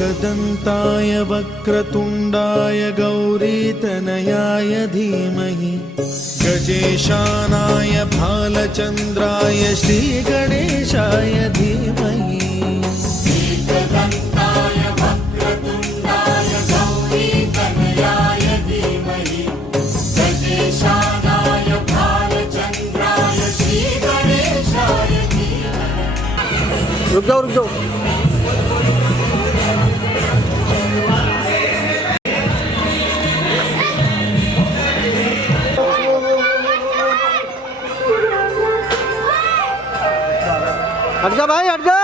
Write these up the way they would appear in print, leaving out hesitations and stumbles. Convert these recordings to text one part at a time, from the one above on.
एकदन्ताय वक्रतुण्डाय गौरीतनयाय धीमहि गजेशानाय भालचन्द्राय श्रीगणेशाय धीमहि। एकदन्ताय वक्रतुण्डाय गौरीतनयाय धीमहि गजेशानाय भालचन्द्राय श्रीगणेशाय धीमहि। रुक जाओ हट जा भाई, हट जा।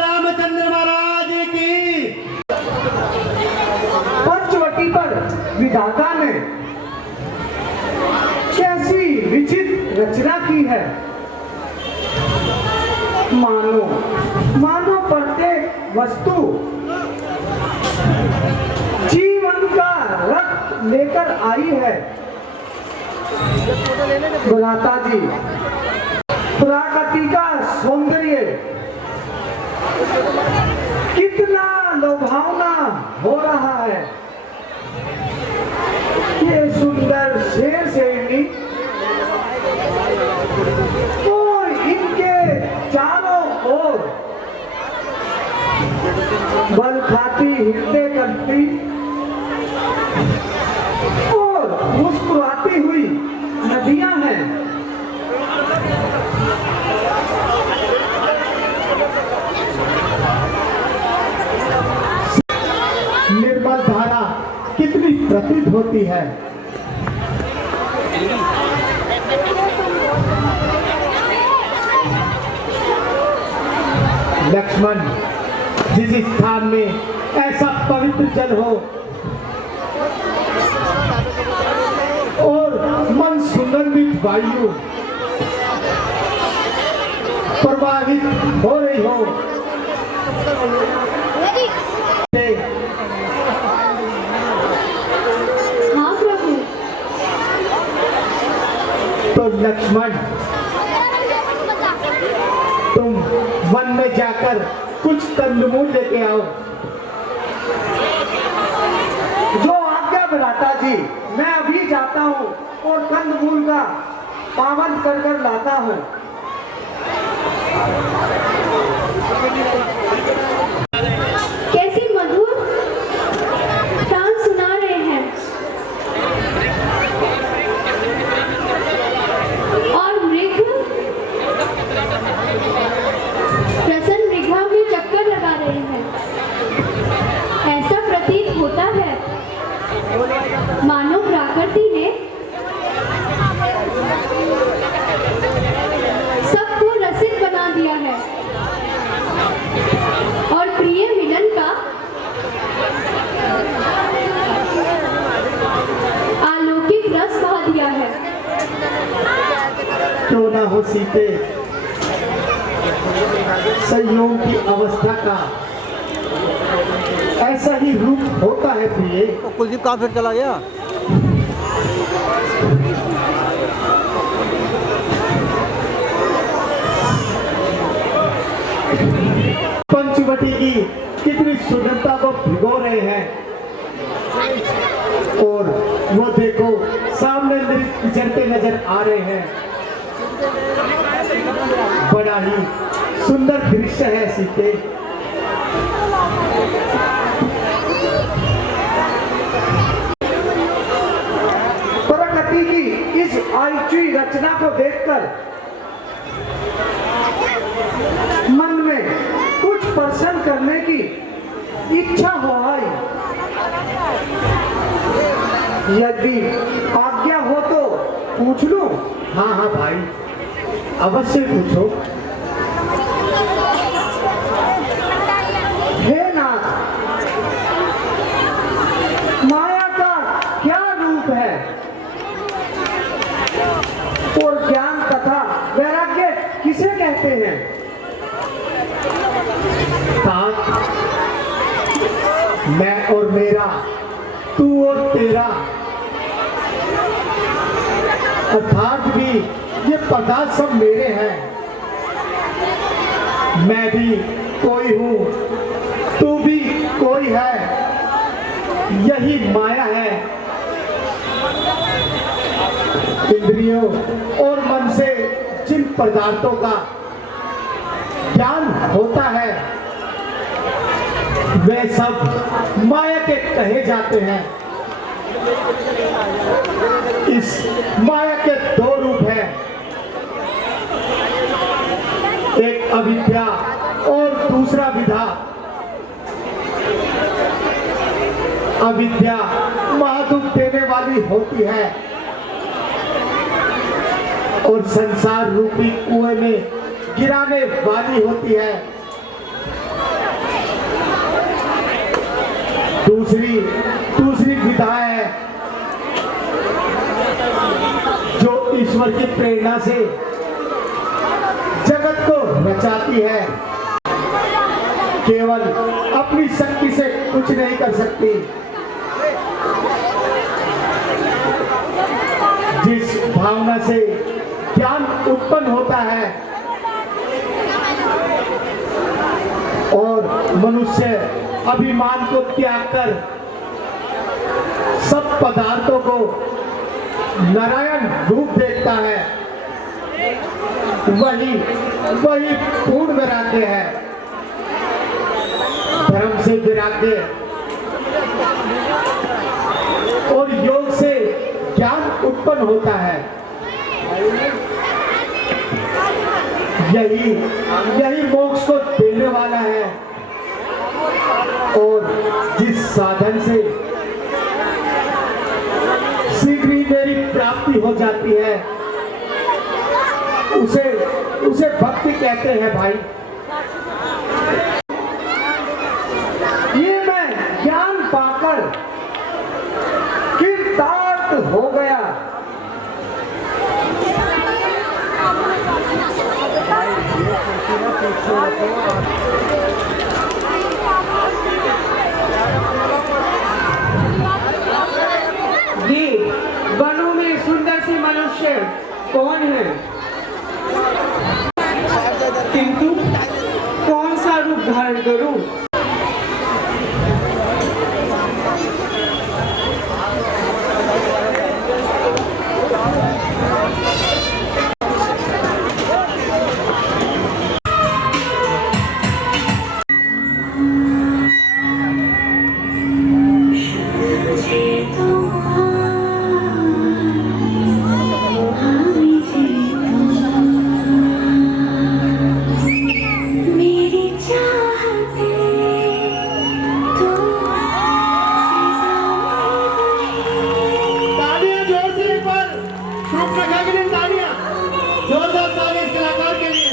रामचंद्र महाराज की। पंचवटी पर विधाता ने कैसी विचित्र रचना की है। मानो प्रत्येक वस्तु जीवन का रक्त लेकर आई है विधाता जी। प्रकृति का सौंदर्य कितना लुभावना हो रहा है। ये सुंदर शेर शेरनी और इनके चारों ओर बल खाती हिलते करती और मुस्कुराती हुई नदियां हैं। निर्मल धारा कितनी प्रतीत होती है। लक्ष्मण, जिस स्थान में ऐसा पवित्र जल हो और मन सुगंधित वायु प्रवाहित हो रही हो, हाँ प्रभु। तो लक्ष्मण, तुम वन में जाकर कुछ कंदमूल लेके आओ। जो आज्ञा विधाता जी, मैं अभी जाता हूँ और कंदमूल का पावन कर कर लाता हूँ। कैसी मधुर तान सुना रहे हैं और मृग प्रसन्न मृगा में चक्कर लगा रहे हैं। ऐसा प्रतीत होता है मानो प्रकृति ने सबको रसिक बना दिया है और प्रिय मिलन का अलौकिक रस बहा दिया है। क्यों ना हो सीते, संयोग की अवस्था का ऐसा ही रूप होता है प्रिय। कुलदीप कहाँ फिर चला गया? पंचवटी की कितनी सुंदरता को भिगो रहे हैं और वो देखो सामने गुजरते नजर आ रहे हैं। बड़ा ही सुंदर दृश्य है सीते। प्रकृति की इस आईची रचना को देखकर मन में कुछ प्रसन्न करने की इच्छा हो आई। यदि आज्ञा हो तो पूछ लूं? हाँ हाँ भाई, अवश्य पूछो। हे नाथ, माया का क्या रूप है और ज्ञान तथा वैराग्य किसे कहते हैं? तात, मैं और मेरा, तू और तेरा, अर्थात भी ये पदार्थ सब मेरे हैं। मैं भी कोई हूँ, तू भी कोई है, यही माया है। इंद्रियों और मन से जिन पदार्थों का ज्ञान होता है वे सब माया के कहे जाते हैं। इस माया के दो रूप हैं, एक अविद्या और दूसरा विधा। अविद्या महादुख देने वाली होती है और संसार रूपी कुएं में गिराने वाली होती है। दूसरी विधा है जो ईश्वर की प्रेरणा से जगत को रचाती है। केवल अपनी शक्ति से कुछ नहीं कर सकती। जिस भावना से ज्ञान उत्पन्न होता है और मनुष्य अभिमान को त्याग कर सब पदार्थों को नारायण रूप देखता है, वही पूर्ण वैराग्य है। धर्म से वैराग्य और योग से ज्ञान उत्पन्न होता है। यही मोक्ष को देने वाला है। और जिस साधन से शीघ्र ही मेरी प्राप्ति हो जाती है उसे भक्ति कहते हैं भाई। ये मैं ज्ञान पाकर कृतार्थ हो गया। ये वनों में सुंदर सी मनुष्य कौन है, किंतु कौन सा रूप धारण करूं? जोरदार ताली इस कलाकार के लिए।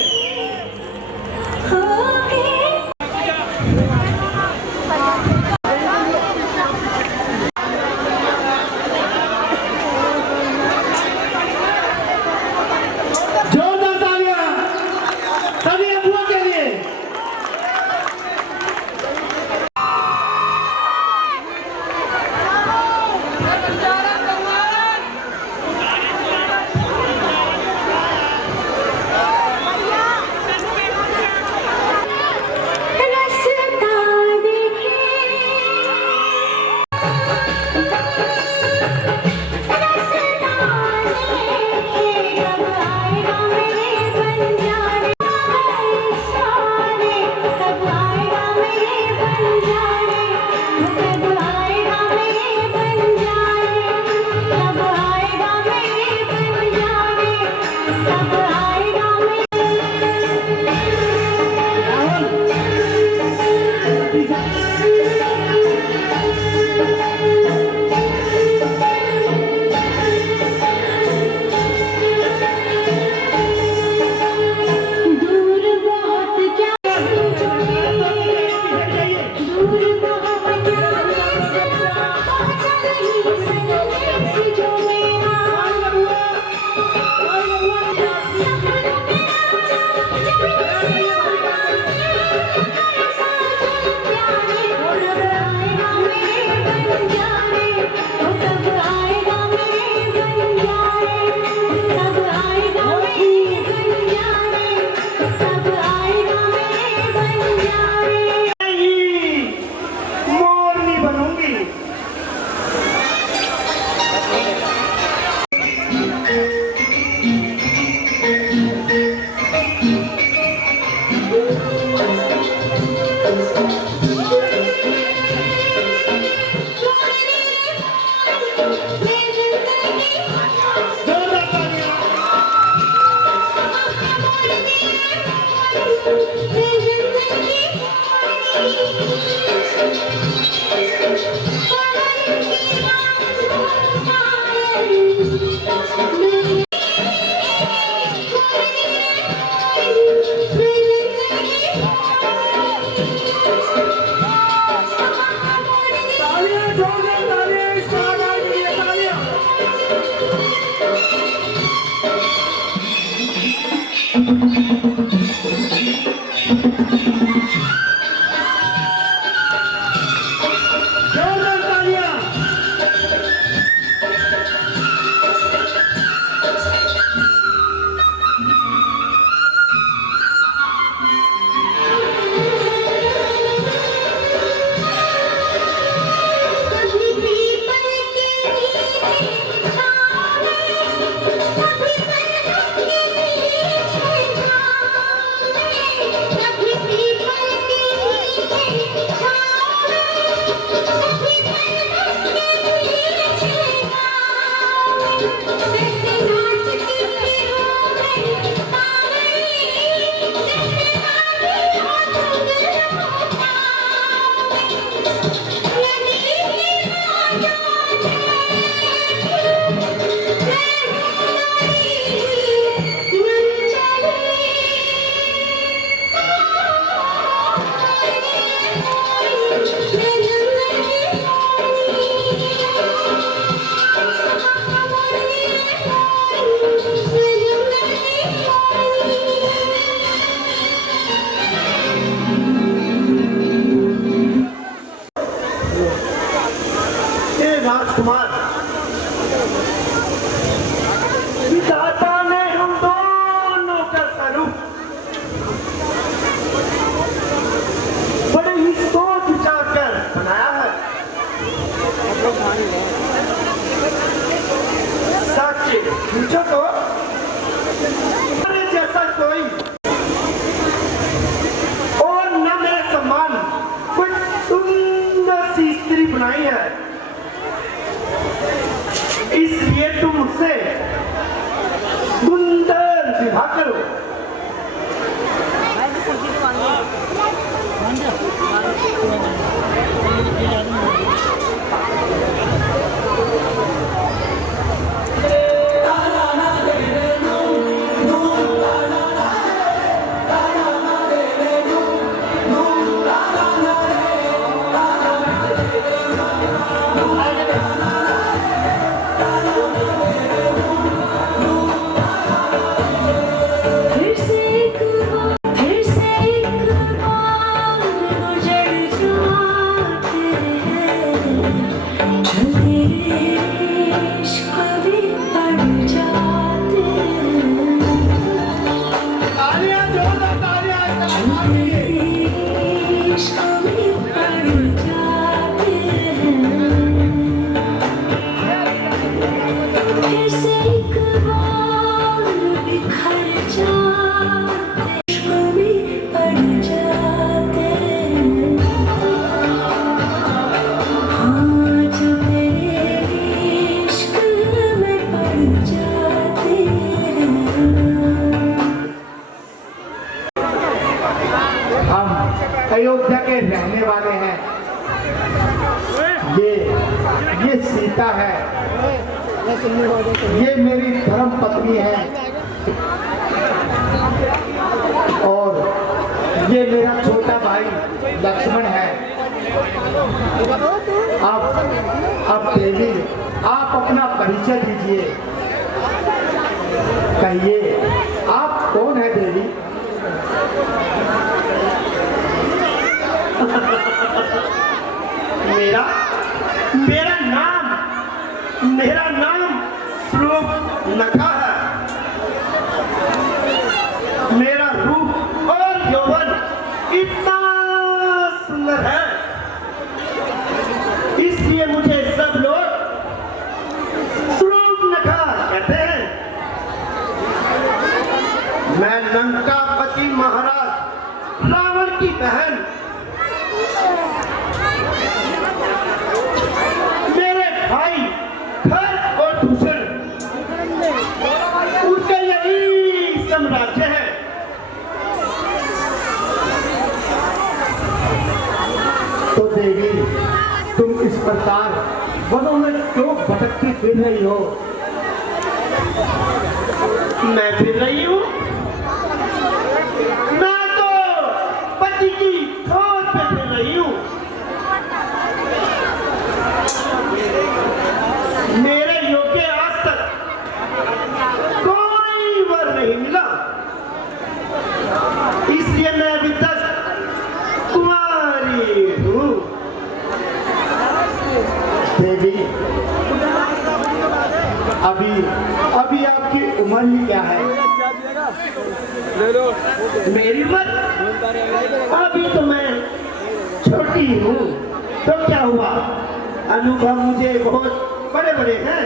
जोरदार तालियां सभी अबुआ के लिए। इसलिए तुम मुझसे सुंदर विवाह करो। फिर से एक बार गुजर जाते हैं, जो तेरे इश्क में पड़ जाते हैं, तालियां जोरदार तालियां, तालियां। इश्क में पड़ जाते हैं। फिर से एक बार बिखर जाते, इश्क में पड़ जाते हैं। हाँ, जो तेरे इश्क में पड़ जाते हैं। हम अयोध्या के रहने वाले हैं। ये सीता है, ये मेरी धर्म पत्नी है, और ये मेरा छोटा भाई लक्ष्मण है। अब देवी, आप अपना परिचय दीजिए। कहिए, आप कौन है देवी? मेरा नाम रूप नखा है। मेरा रूप और यौवन इतना सुंदर है, इसलिए मुझे सब लोग रूप नखा कहते हैं। मैं लंकापति महाराज रावण की बहन, मेरे भाई खर और दूषण, उनका यही साम्राज्य है। तो देवी, तुम इस प्रकार वनों में क्यों भटकती फिर रही हो? मैं फिर रही हूँ, मैं तो पति की खोज पे फिर रही हूँ। मेरे योग्य आज तक कोई वर नहीं मिला, इसलिए मैं अभी तक कुंवारी हूँ। देवी, अभी आपकी उम्र ही क्या है? मेरी उम्र अभी तो मैं छोटी हूँ, तो क्या हुआ? अनुभव मुझे बहुत बड़े बड़े हैं।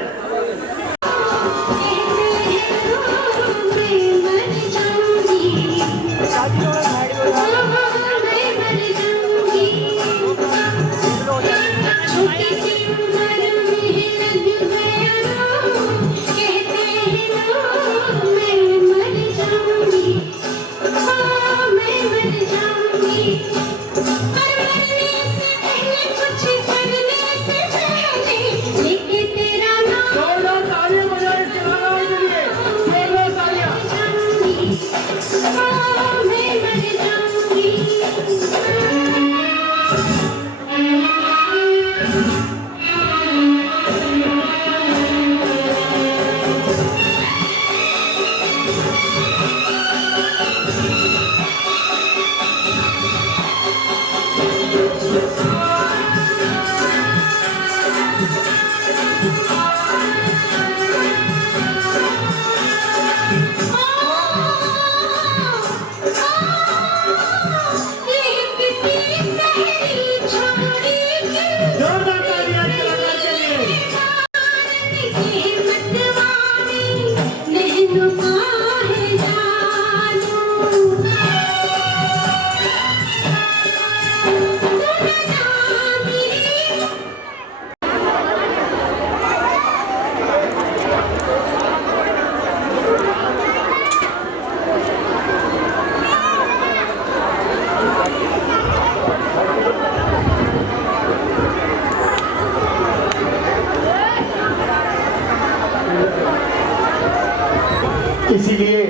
इसीलिए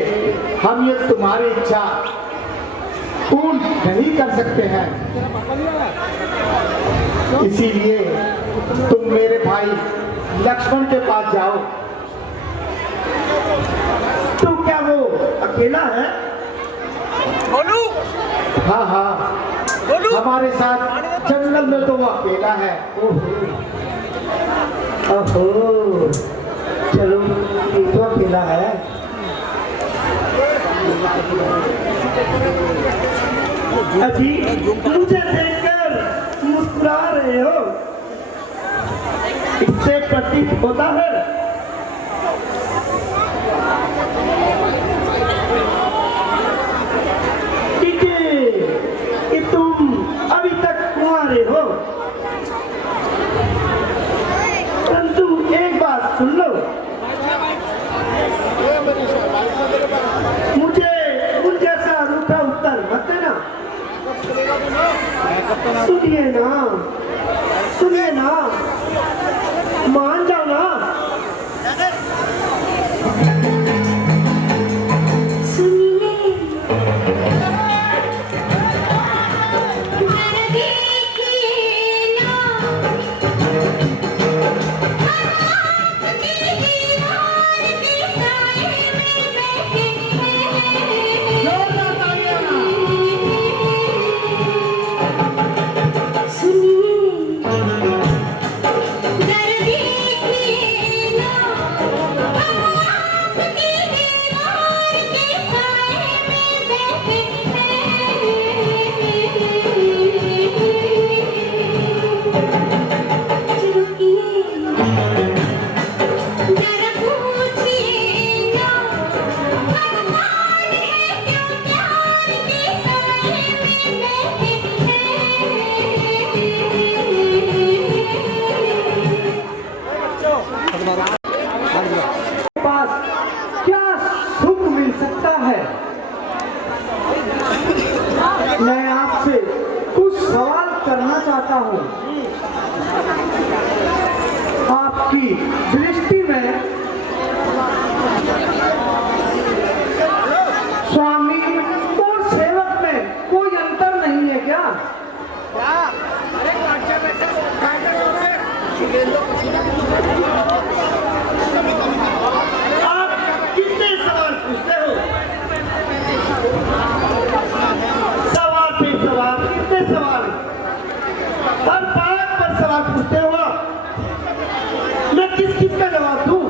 हम ये तुम्हारी इच्छा पूर्ण नहीं कर सकते हैं। इसीलिए तुम मेरे भाई लक्ष्मण के पास जाओ। तो क्या वो अकेला है? बोलू हाँ हाँ, हमारे साथ जंगल में तो वो अकेला है। ओहो, चलो ये तो अकेला है। अजी मुझे देखकर मुस्कुरा रहे हो, इससे प्रतीत होता है कि तुम अभी तक कुंवारे हो। परंतु एक बात सुन लो, मुझे उन जैसा रूखा उत्तर मत देना। सुनिए ना, मान जाओ ना। मैं आपसे कुछ सवाल करना चाहता हूँ। आपकी दृष्टि में स्वामी और सेवक में कोई अंतर नहीं है क्या? आप कितने सवाल पूछते हो? सवाल पे सवाल, कितने सवाल, हर बात पर सवाल पूछते हो। मैं किस किस का जवाब दूं?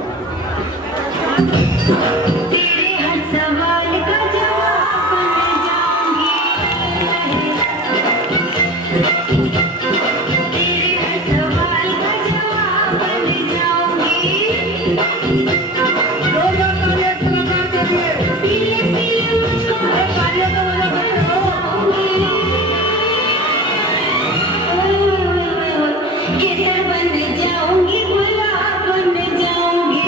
तेरे हर सवाल का जवाब मैं जाऊंगी। तेरे हर सवाल का जवाब मैं जाऊंगी। जोरदार तालियां कलाकार के लिए। पीले पीले मुझको तालियां का मजा करते रहो। केसर बन जाऊंगी, गुलाब बन जाऊंगी।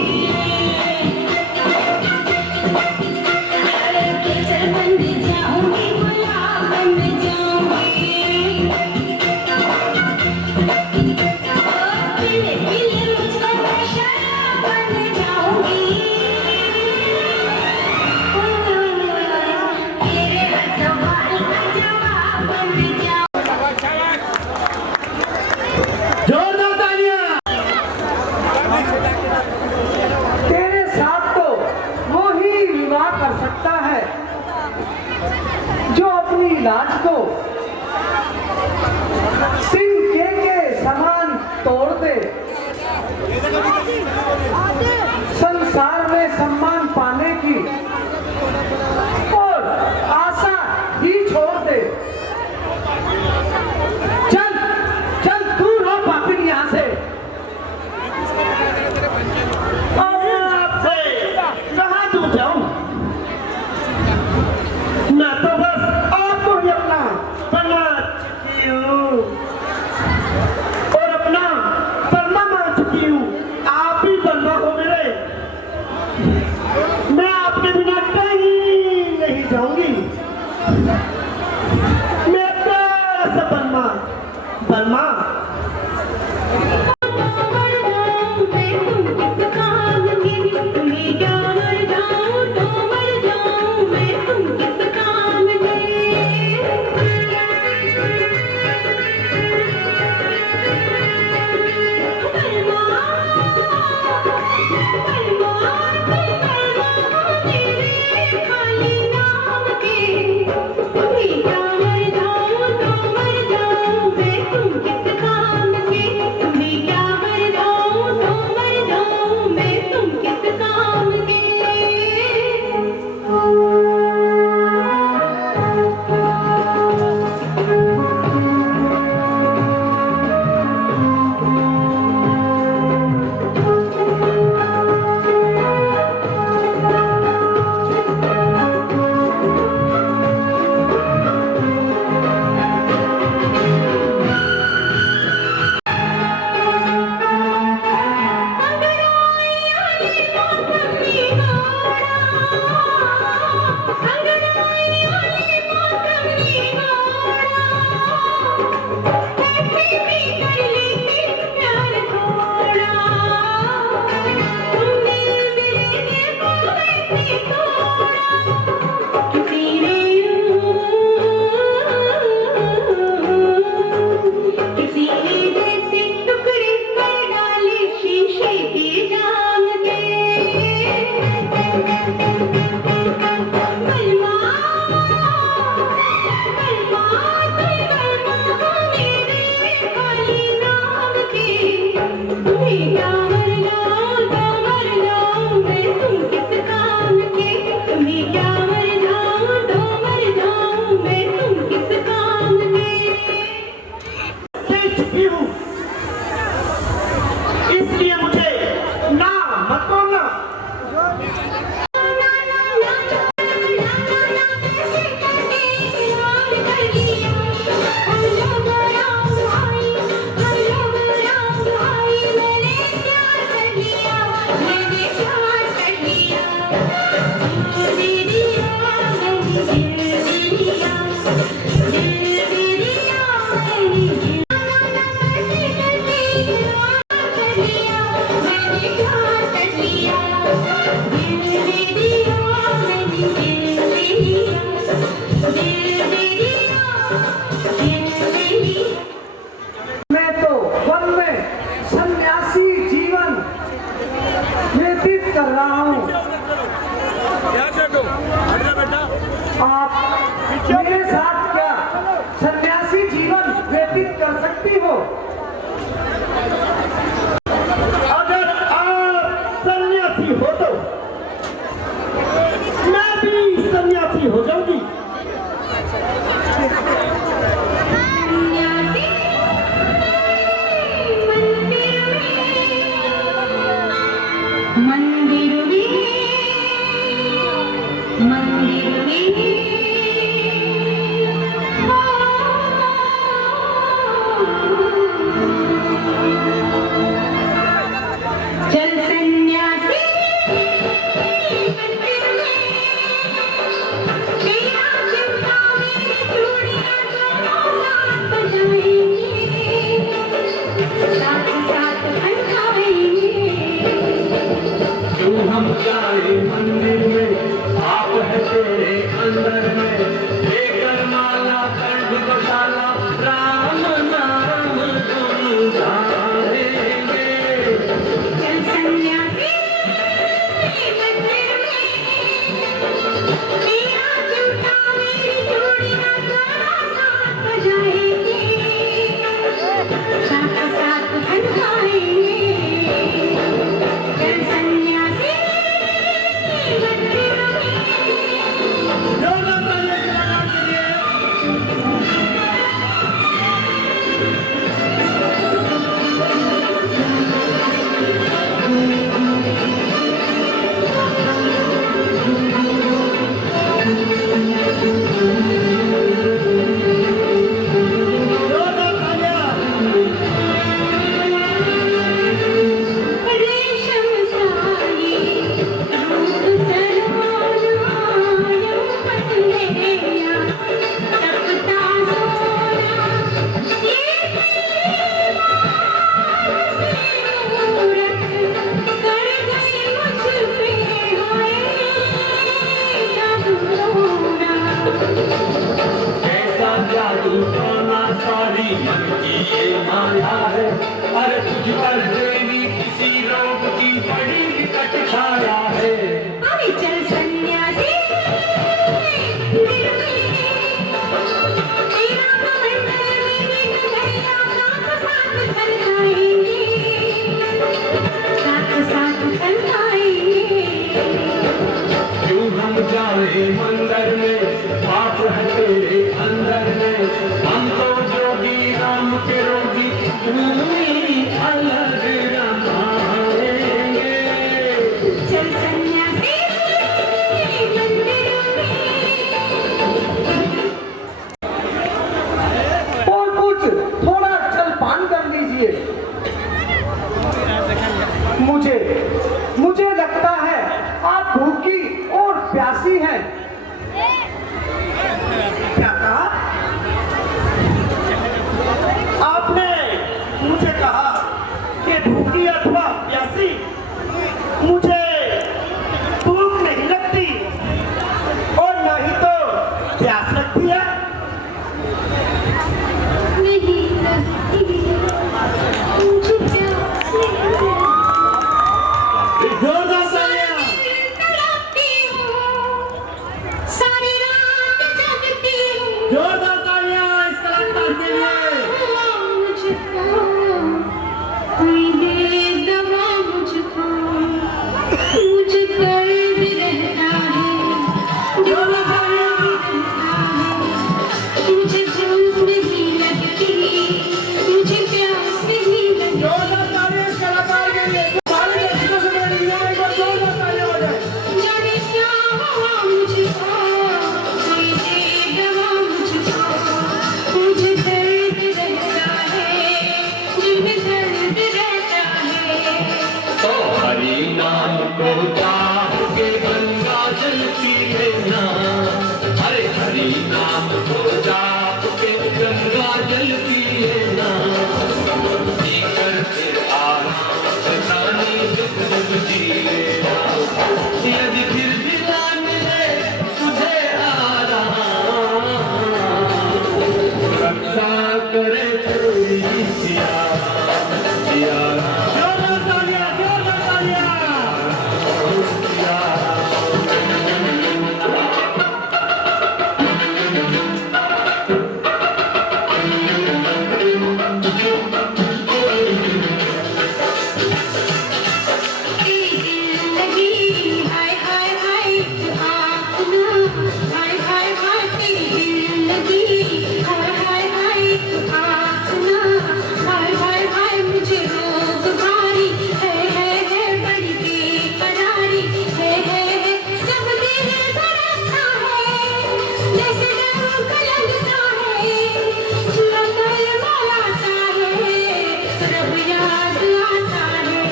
लगता है आप भूखी और प्यासी हैं। क्या कहा आपने? मुझे कहा कि भूखी अथवा प्यासी मुझे भूख नहीं लगती और न ही तो प्यास लगती है। नहीं लगती मुझे प्यास नहीं जोरदार तालियां। तड़पती हूँ सारी रात जगती हूँ जोरदार तालियां इस कलाकार के लिए। मुझको कोई दे दवा मुझको मुझे दर्द रहता है जोरदार तालियां। मुझे भूख नहीं लगती मुझे प्यास नहीं लगती जोरदार तालियां इस कलाकार के लिए। सारे दर्शकों से मैं निवेदन है, एक बार जोरदार तालियां बजाएं। जाने क्या हुआ मुझको कोई दे दवा मुझको मुझे दर्द रहता है दिल में दर्द रहता है हरि नाम को जाप के गंगा जल पीले ना। अरे हरि नाम को जाप के गंगा जल पीले ना। पीकर फिर आराम से प्राणी दुख दुख जिए ना। यदि फिर भी ना मिले तुझे आराम, रक्षा करे कोई सिया सिया राम। जोरदार तालियां, जोरदार तालियां। लगी हाय हाय हाय आपना हाय हाय हाय तेरी दिल लगी हाय हाय हाय आपना हाय हाय हाय मुझे रोग भारी है बड़ी बेकरारी है सब दिल धड़कता है जैसे डंक लगता है पूरा कलमा आता है सब याद आता है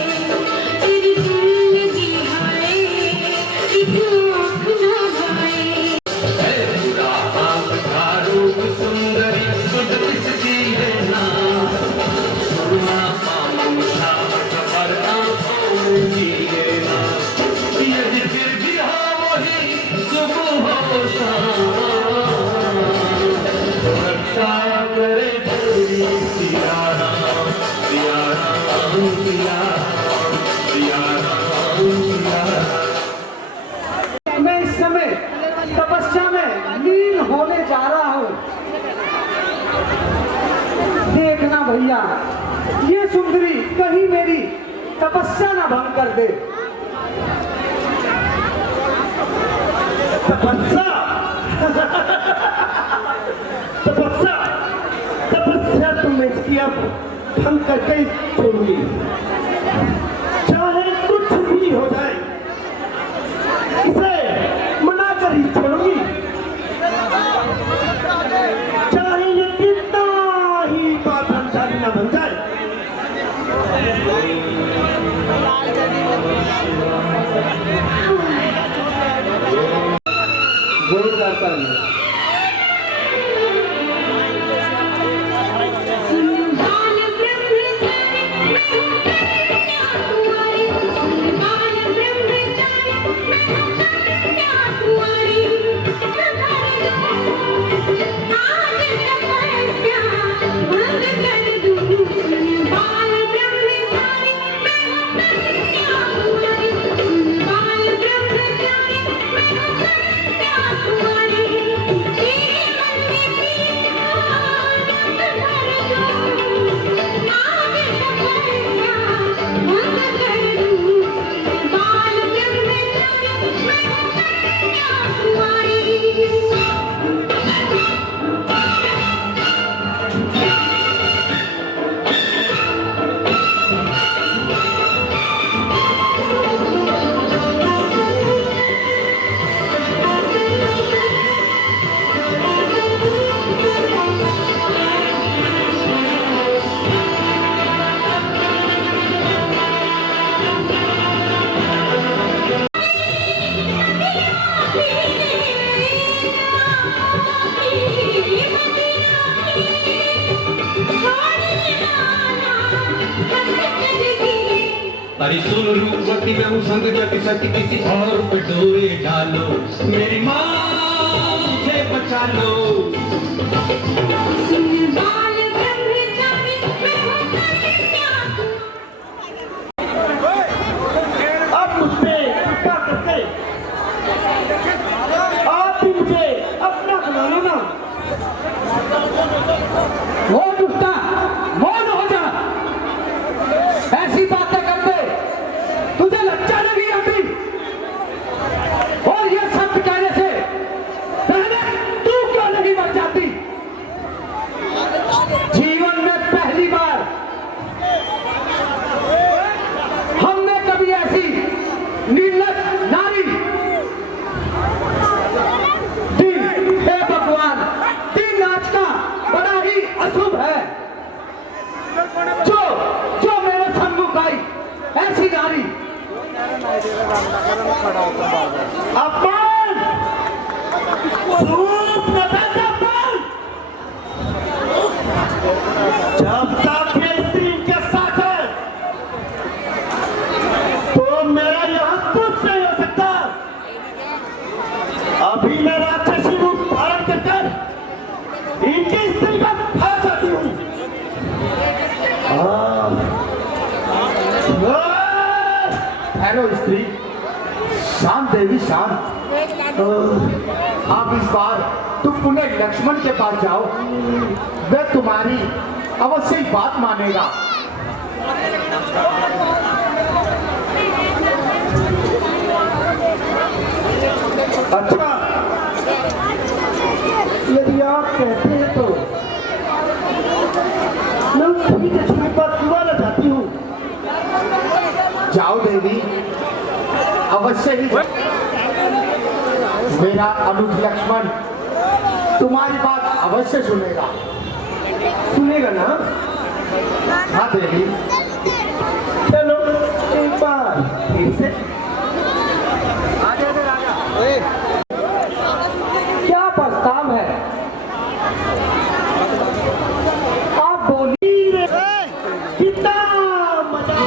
तेरी दिल लगी हाय एक आँख ना भाए पूरा आप का रूप सुंदरी सुध किसकी है ना। सुरमा पाऊँ शाम पर आँखों की है ना। यदि फिर भी हो वही सुबह हो शाम, रक्षा करे तेरी सिया राम सिया राम सिया राम सिया राम सिया राम। मैं इस समय तपस्या में लीन होने जा रहा हूँ। देखना भैया ये सुंदरी कहीं मेरी तपस्या ना भंग कर दे। तपस्या तपस्या तपस्या तो मैं इसकी अब भंग करके ही छोड़ूंगी, चाहे कुछ भी हो जाए इसे मना कर ही छोड़ूंगी, चाहे ये कितना ही पापंचारी न बन जाए। जोरदार तालियां। सुनसान ब्रह्मचारी मैं हूँ कन्याकुमारी सुनसान ब्रह्मचारी मैं हूँ कन्याकुमारी आज तपस्या भंग कर दूँ सुनसान ब्रह्मचारी मैं हूँ कन्याकुमारी सुनसान ब्रह्मचारी मैं हूँ कन्याकुमारी नहीं मैं हूँ संग जग सच किसी और पे डोरे डालो मेरी माँ मुझे बचा लो बाल ब्रह्मचारी मैं हूँ कन्या। अब मुझे कृपा करके आप भी मुझे अपना बना लो ना। वो दुष्टा मौन हो जा। ऐसी बातें करते तुझे लज्जा नहीं आती? और ये सत्य कहने से पहले तू क्यों नहीं मर जाती? जीवन में पहली बार हमने कभी ऐसी निर्लज नारी दिन, हे भगवान, दिन आज का बड़ा ही अशुभ है। जो जो मेरे सम्मुख आई ऐसी नारी अपमान रूप न पैदा अपमान। जब तक ये स्त्री के साथ है तो मेरा यहाँ कुछ नहीं हो सकता। अभी मैं राक्षसी रूप धारण कर इनकी स्त्री का खा जाती हूँ। ठहरो स्त्री, शांत देवी शांत। आप इस बार तुम पुनः लक्ष्मण के पास जाओ, वह तुम्हारी अवश्य ही बात मानेगा। अच्छा, यदि आप कहते हैं तो मैं सभी के छुरी पर दोबारा जाती हूँ। जाओ देवी, अवश्य ही मेरा अनुज लक्ष्मण तुम्हारी बात अवश्य सुनेगा। सुनेगा ना? हाँ देवी। चलो एक बार फिर से। क्या प्रस्ताव है? आप बोलिए। कितना मजा।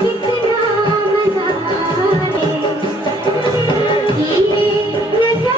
कितना मजा है, धीरे नजर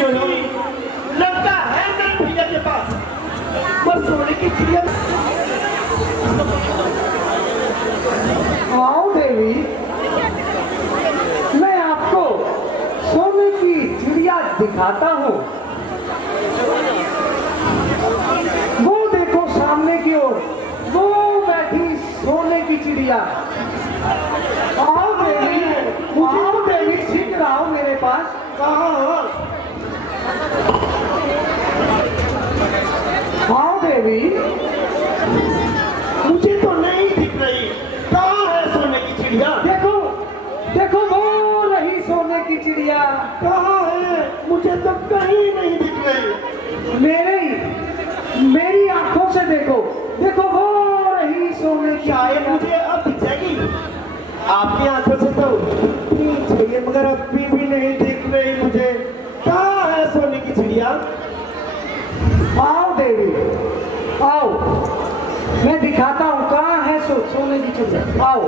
चल लगता है मेरे भैया के पास बस सोने की चिड़िया। आओ देवी, मैं आपको सोने की चिड़िया दिखाता हूँ। वो देखो सामने की ओर, वो बैठी सोने की चिड़िया। आओ देवी, शीघ्र आओ मेरे पास। आओ देवी। मुझे तो नहीं दिख रही, कहाँ है सोने की चिड़िया? देखो देखो, वो रही सोने की चिड़िया। कहाँ है? मुझे तो कहीं नहीं दिख रही। मेरी आंखों से देखो, देखो वो शायद मुझे अब दिख जाएगी। आपकी आंखों से तो नहीं चाहिए, मगर अभी भी नहीं दिख रही मुझे। कहाँ है सोने की चिड़िया? आओ देवी, आओ, मैं दिखाता हूँ कहाँ है सोने की चिड़िया। आओ,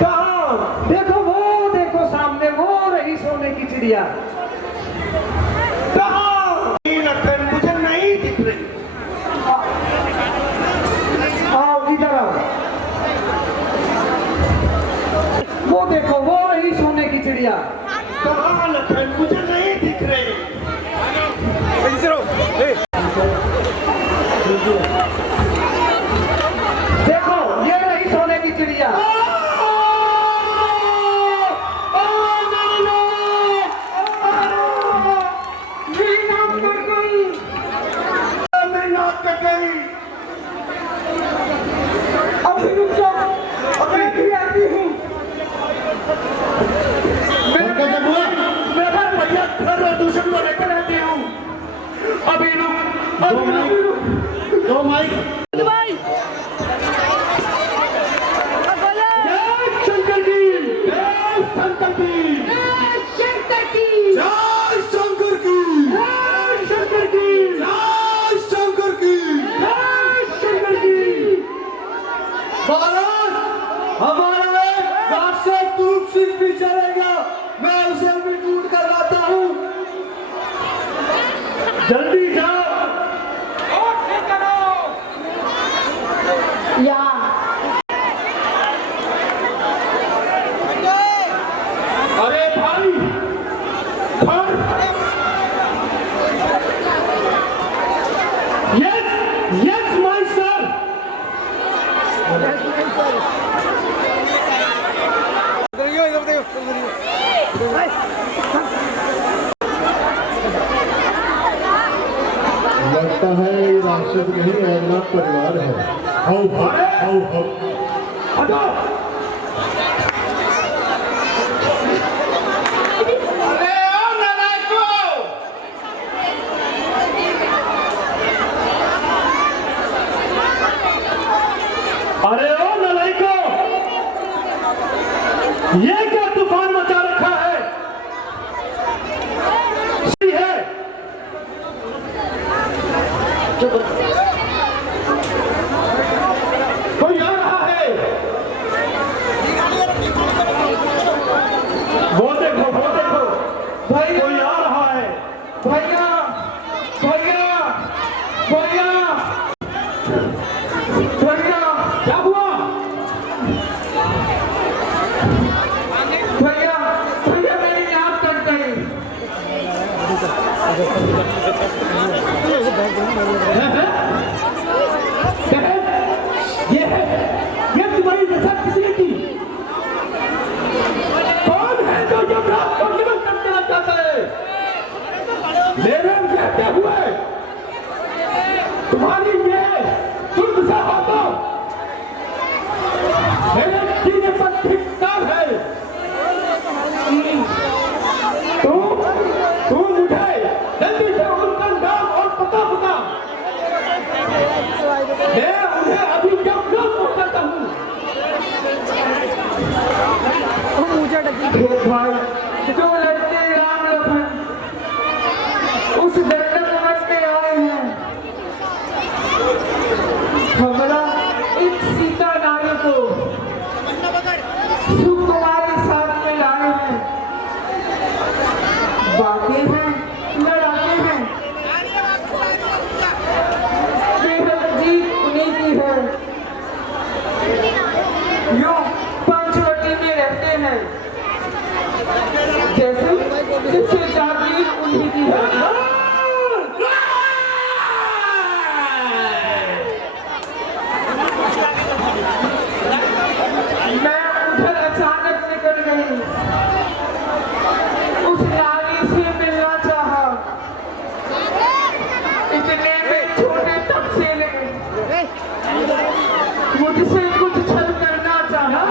कहाँ? देखो वो, देखो सामने वो रही सोने की चिड़िया। कहाँ? लखन मुझे नहीं दिख रही। आओ इधर आओ, वो देखो वो रही सोने की चिड़िया। कहाँ लखन मुझे नहीं दिख रही। देखो ये रही सोने की चिड़िया। अभी रुक जाओ, अभी भी आती हूँ। मेरा भैया घर दूषण को लेकर रहती हूँ। अभी रुक, अभी रुक। दो माइक। शंकर की, शंकर की, शंकर की जय शंकर की, शंकर की, जय शंकर की। शंकर की। महाराज, हमारा एक राक्षस दूध सिंह भी चलेगा, मैं उसे भी ढूंढ कर लाता हूँ। जल्दी जाओ। या अरे भाई, यस यस माय सर। लगता है ये राक्षस नहीं अगला परिवार है। हाउ हाउ हाउ हटो। अरे ओ नलायको, ये क्या तूफान मचा रखा है? कोई आ रहा है। वो देखो भाई, कोई आ रहा है। भैया, भैया, भैया, भैया, क्या हुआ? भैया, भैया मेरी याद कट गई। ये तुम्हारी दशा किसने की? कौन है जो यमराज को विरोध कर देना चाहता है? मेरे कहते हुए तुम्हारी ये दुर्दशा हो तो मेरे जीने पर धिक्कार है। तू मुझे जल्दी से उनका नाम और पता बता। मैं उन्हें अभी क्या पहुंचाता हूँ। देख भाई, जो लड़के राम लखन उस दंडक वन में आए हैं, हमारा एक सीता नारी को सुकुमारी साथ में लाए हैं। बाकी हैं, लड़ाते हैं, केवल जीत उन्हीं की है। यूं पंचवटी में रहते हैं, जैसे जागीर उन्हीं की है। मैं उधर अचानक निकल गई, उस नारी से मिलना चाहा। इतने में छोटे तबसेले मुझसे कुछ छल करना चाहा।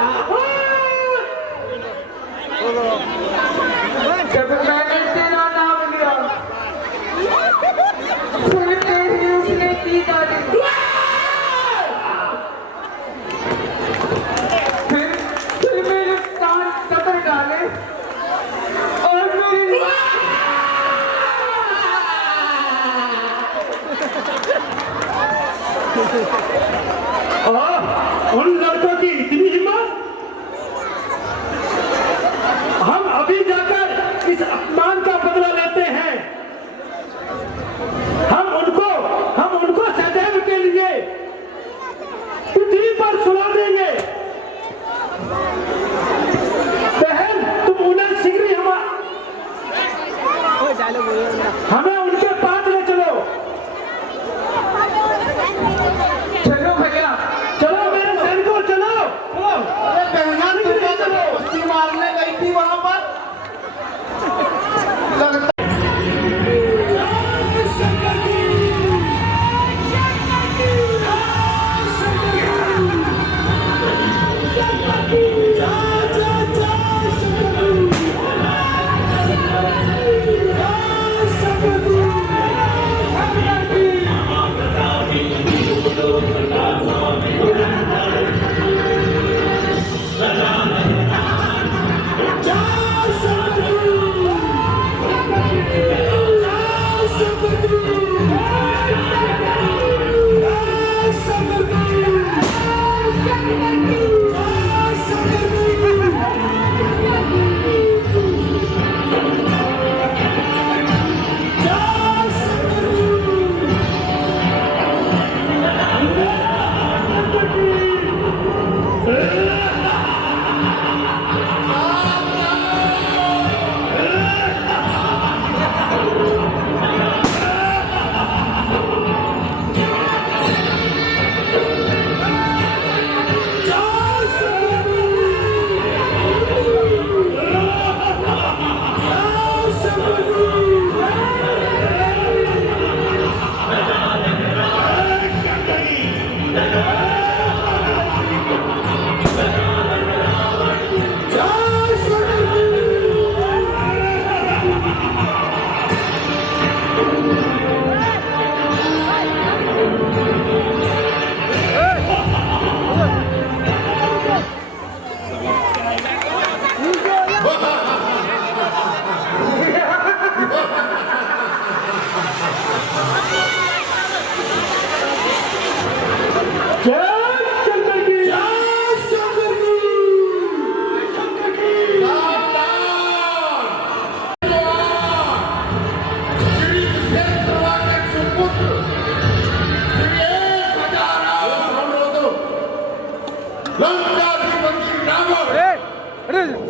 जब मैंने तेरा नाम लिया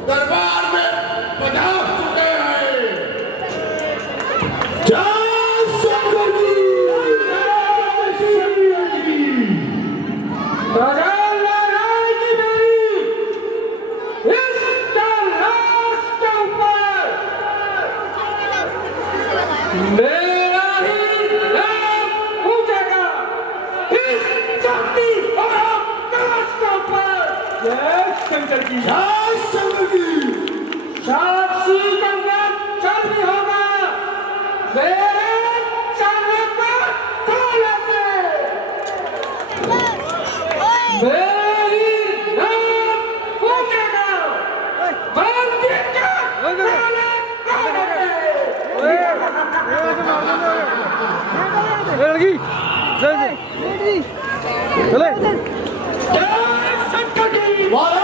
दरबार में पधार चुके हैं। जय शंकर जी, राजा नारायण की मेरी इस कैलाश के ऊपर मेरा ही नाम पूजेगा। इस धरती और आकाश के ऊपर जय शंकर जी, जय शंकर जी। साक्षी गंगा चल भी होगा मेरे चलने पर तोले से मेरी नाम पूजेगा। बंदी का तोले जय शंकर जी, महाराज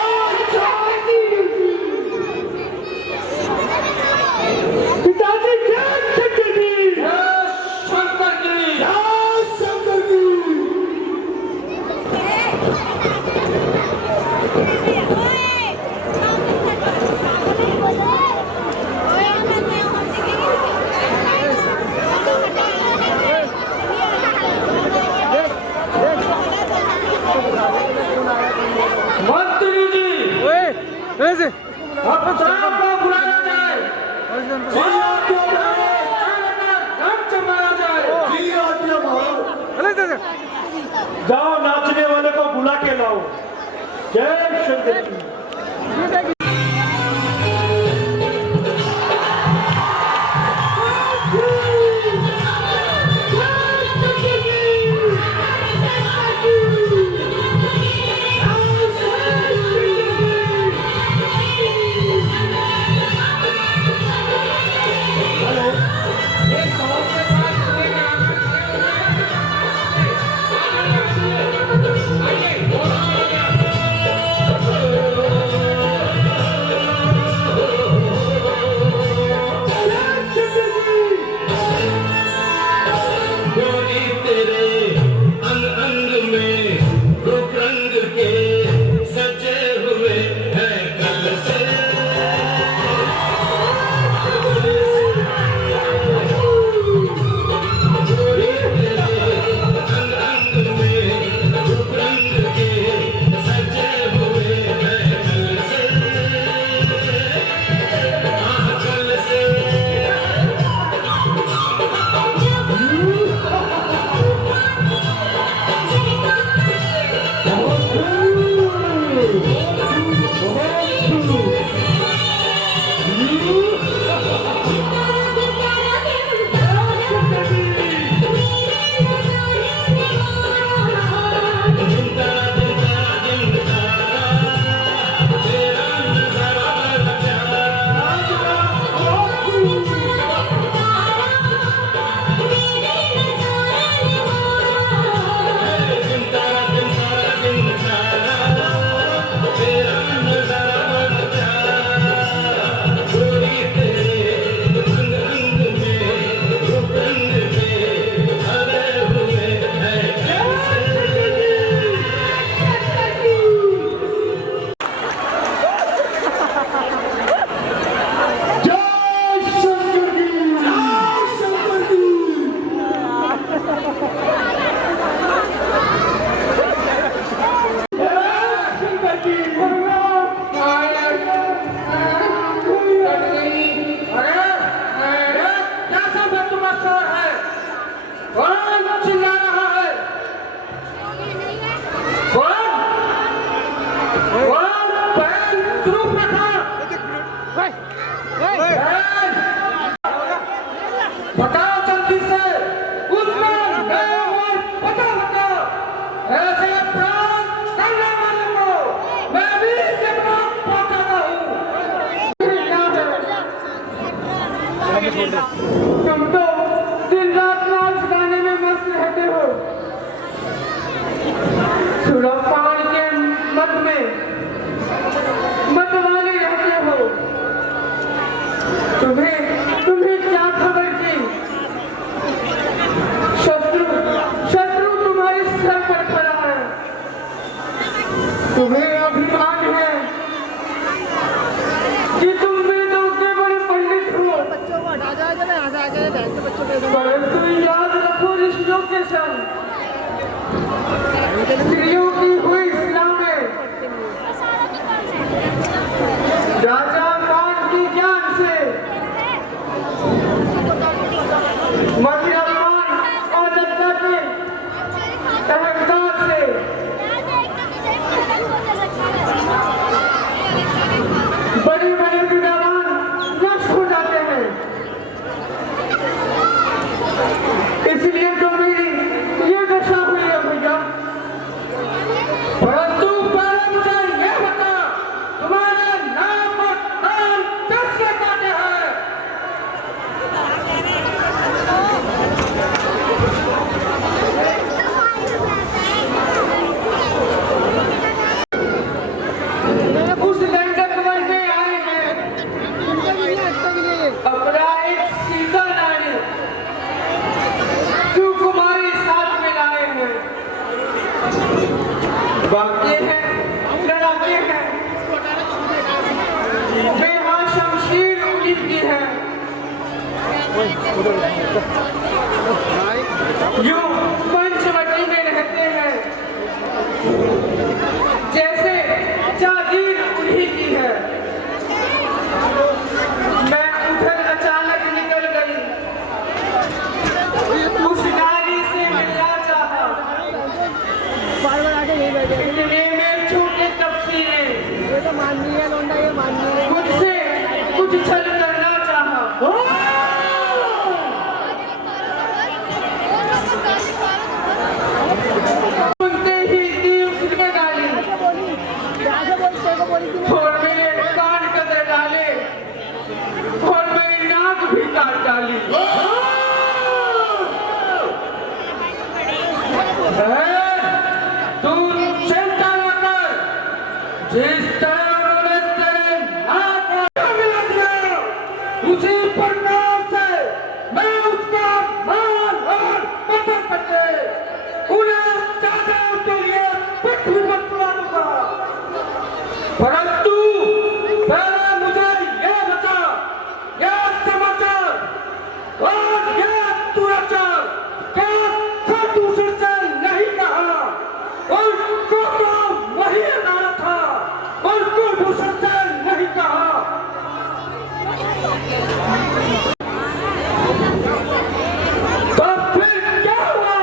पिताजी जय शंकर जी, जय शंकर जी, जय शंकर जी। मंत्री जी अब शराब को बुलाया जाए, नाम जमाया जाए। जी आज्ञा महाराज। जाओ नाचने वाले को बुला के लाओ। जय शंकर जी। हेलो, बताओ जल्दी से उसमें मैं और पता बता ऐसे प्राण करने वाले को मैं भी देखना पाता हूँ। तुम तो दिन रात नाच गाने में मस्त रहते हो, सुरपान के मत में मतवाले रहते हो। तुम्हें क्या खबर थी? शत्रु तुम्हारे सर पर खड़ा है। तुम्हें अभिमान है कि तुम वेदों के बड़े पंडित हो, परंतु याद रखो ऋषियों के संग स्त्रियों की हुई इस्लाम में राजा कान की ज्ञान से मध्यमान और जनता के अहंकार से बड़े बड़े विद्वान नष्ट हो जाते हैं। इसलिए तो मेरी ये दशा हुई है भैया। परंतु पहले मुझे ये बता, तुम्हारे नाम और नाम कैसे पाते हैं? उस दंडक वन में आए हैं अपना एक सीता रानी सुकुमारी साथ में लाए हैं। बाकी हैं लड़ाके हैं, बेहां शमशीर उलिट की है। यूं पंचवटी में रहते हैं जैसे जागीर उन्हीं की है। मैं उधर अचानक निकल गई, उस नारी से मिलना चाहा। इतने में छोटे तपसी ने मुझसे कुछ छल करना चाहा। सुनते ही दी उसने डाली और मेरे कान कतरे डाले और मेरी नाक भी काट डाली। तू चिंता न कर, जिस तरह उन्होंने तेरे नाक में मिला दिया उसी प्रकार से मैं उसका मान और पत्थर पट्टे उन्हें चादरों के लिए पृथ्वी पर तुला दूंगा। परंतु पहले मुझे ये बता, यह समाचार और यह दुराचार क्या खरदूषण से नहीं कहा और तो वही अदालत था और कुलभूषण से नहीं कहा। तो फिर क्या हुआ?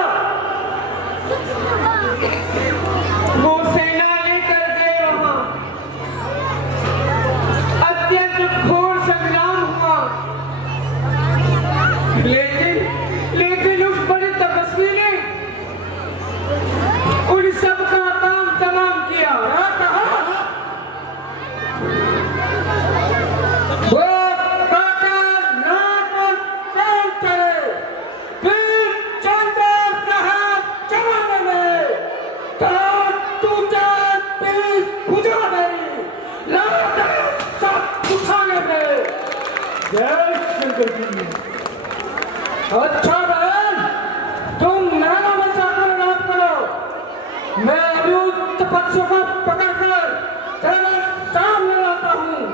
वो सेना लेकर गए वहां, अत्यंत घोर संग्राम हुआ। लेकिन उस बड़े तपस्वी ने उन सब का काम तमाम किया। वो काटा नाक और कान चले, फिर चंदर रहा जमाने में टूटे पीस बुझा मेरी लाता सब उठाने में। जय शंकर जी। अच्छा बहन, तुम नाना में जाकर रात करो, मैं अभी उन तपस्या को पकड़कर तेरे सामने लाता हूँ।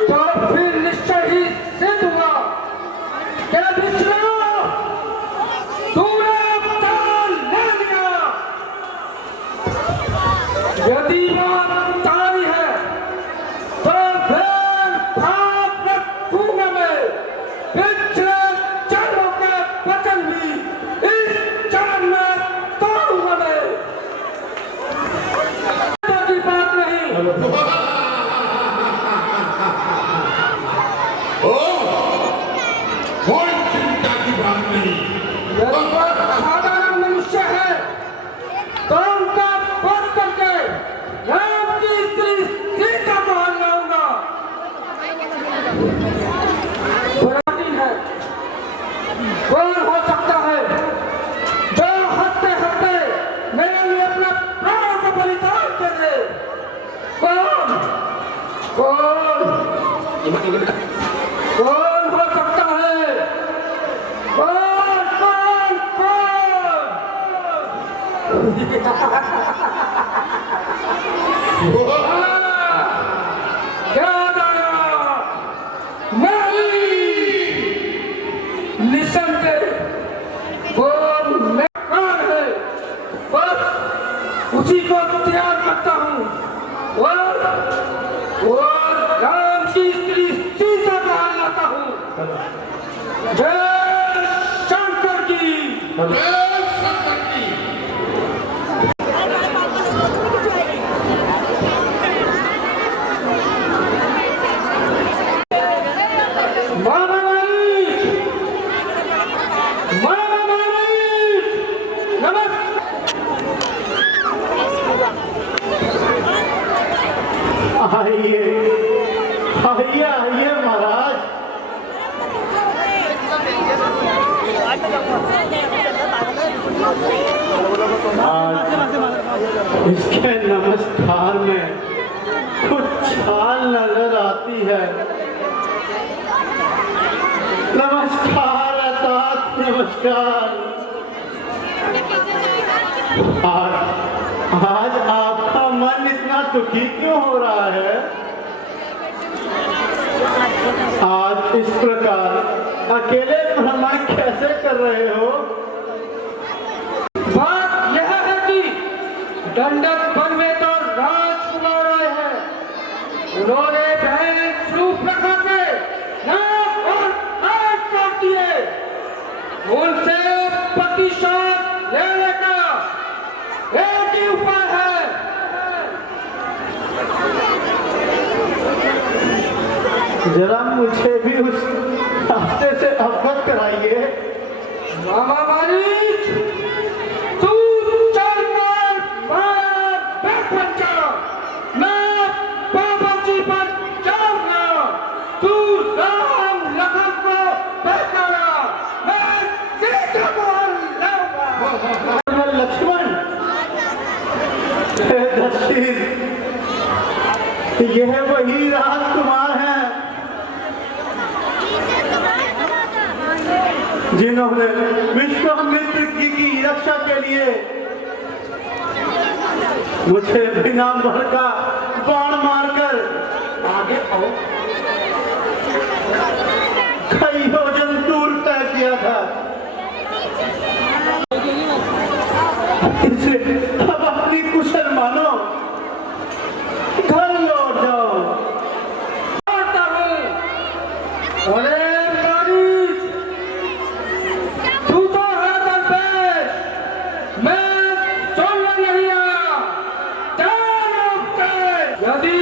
तो फिर निश्चय ही सिद्ध हुआ कि विष्णु यदि वह साधारण मनुष्य है तो उनका वध करके राम की स्त्री सीता को हल लाऊंगा। पुरानी है, कौन हो सकता है जो हंसते हंसते मेरे लिए अपना प्राण को बलिदान कर दे? कौन कौन कौन हो सकता है? कौन कौन कौन? क्या दाया नहीं निसंदेह कौन मैं कौन है बस उसी को तैयार करता हूँ और राम की स्त्री सीता को हार लाता हूँ। जय शंकर की आइए आइए आइए महाराज। इसके नमस्कार में कुछ छाल नजर आती है। नमस्कार अर्थात नमस्कार। आज आपका मन इतना दुखी क्यों हो रहा है? आज इस प्रकार अकेले भ्रमण कैसे कर रहे हो? बात यह है कि दंडक वन में तो राजकुमार आए हैं। उन्होंने बहन शूर्पणखा से नाक और कान काट दिए। उनसे प्रतिशोध लेने का एक ही उपाय है। जरा मुझे भी उस रास्ते से अवगत कराइए। मामा मालिक, तू चलकर मारा बेपंचा, मैं बाबा जी पर जाऊंगा। तू राम लखन को बहकाना, मैं सीता को लाऊंगा। लक्ष्मण, दशरथ, यह वही राजकुमार हैं जिन्होंने विश्वामित्र की रक्षा के लिए मुझे बिना भर का बाण मारकर आगे आओ कई योजन दूर तय किया था। इसलिए अब अपनी कुशल मानो, घर लौट जाओ। अरे मालिक, तू तो है दरवेश, मैं सुनने नहीं आया। यदि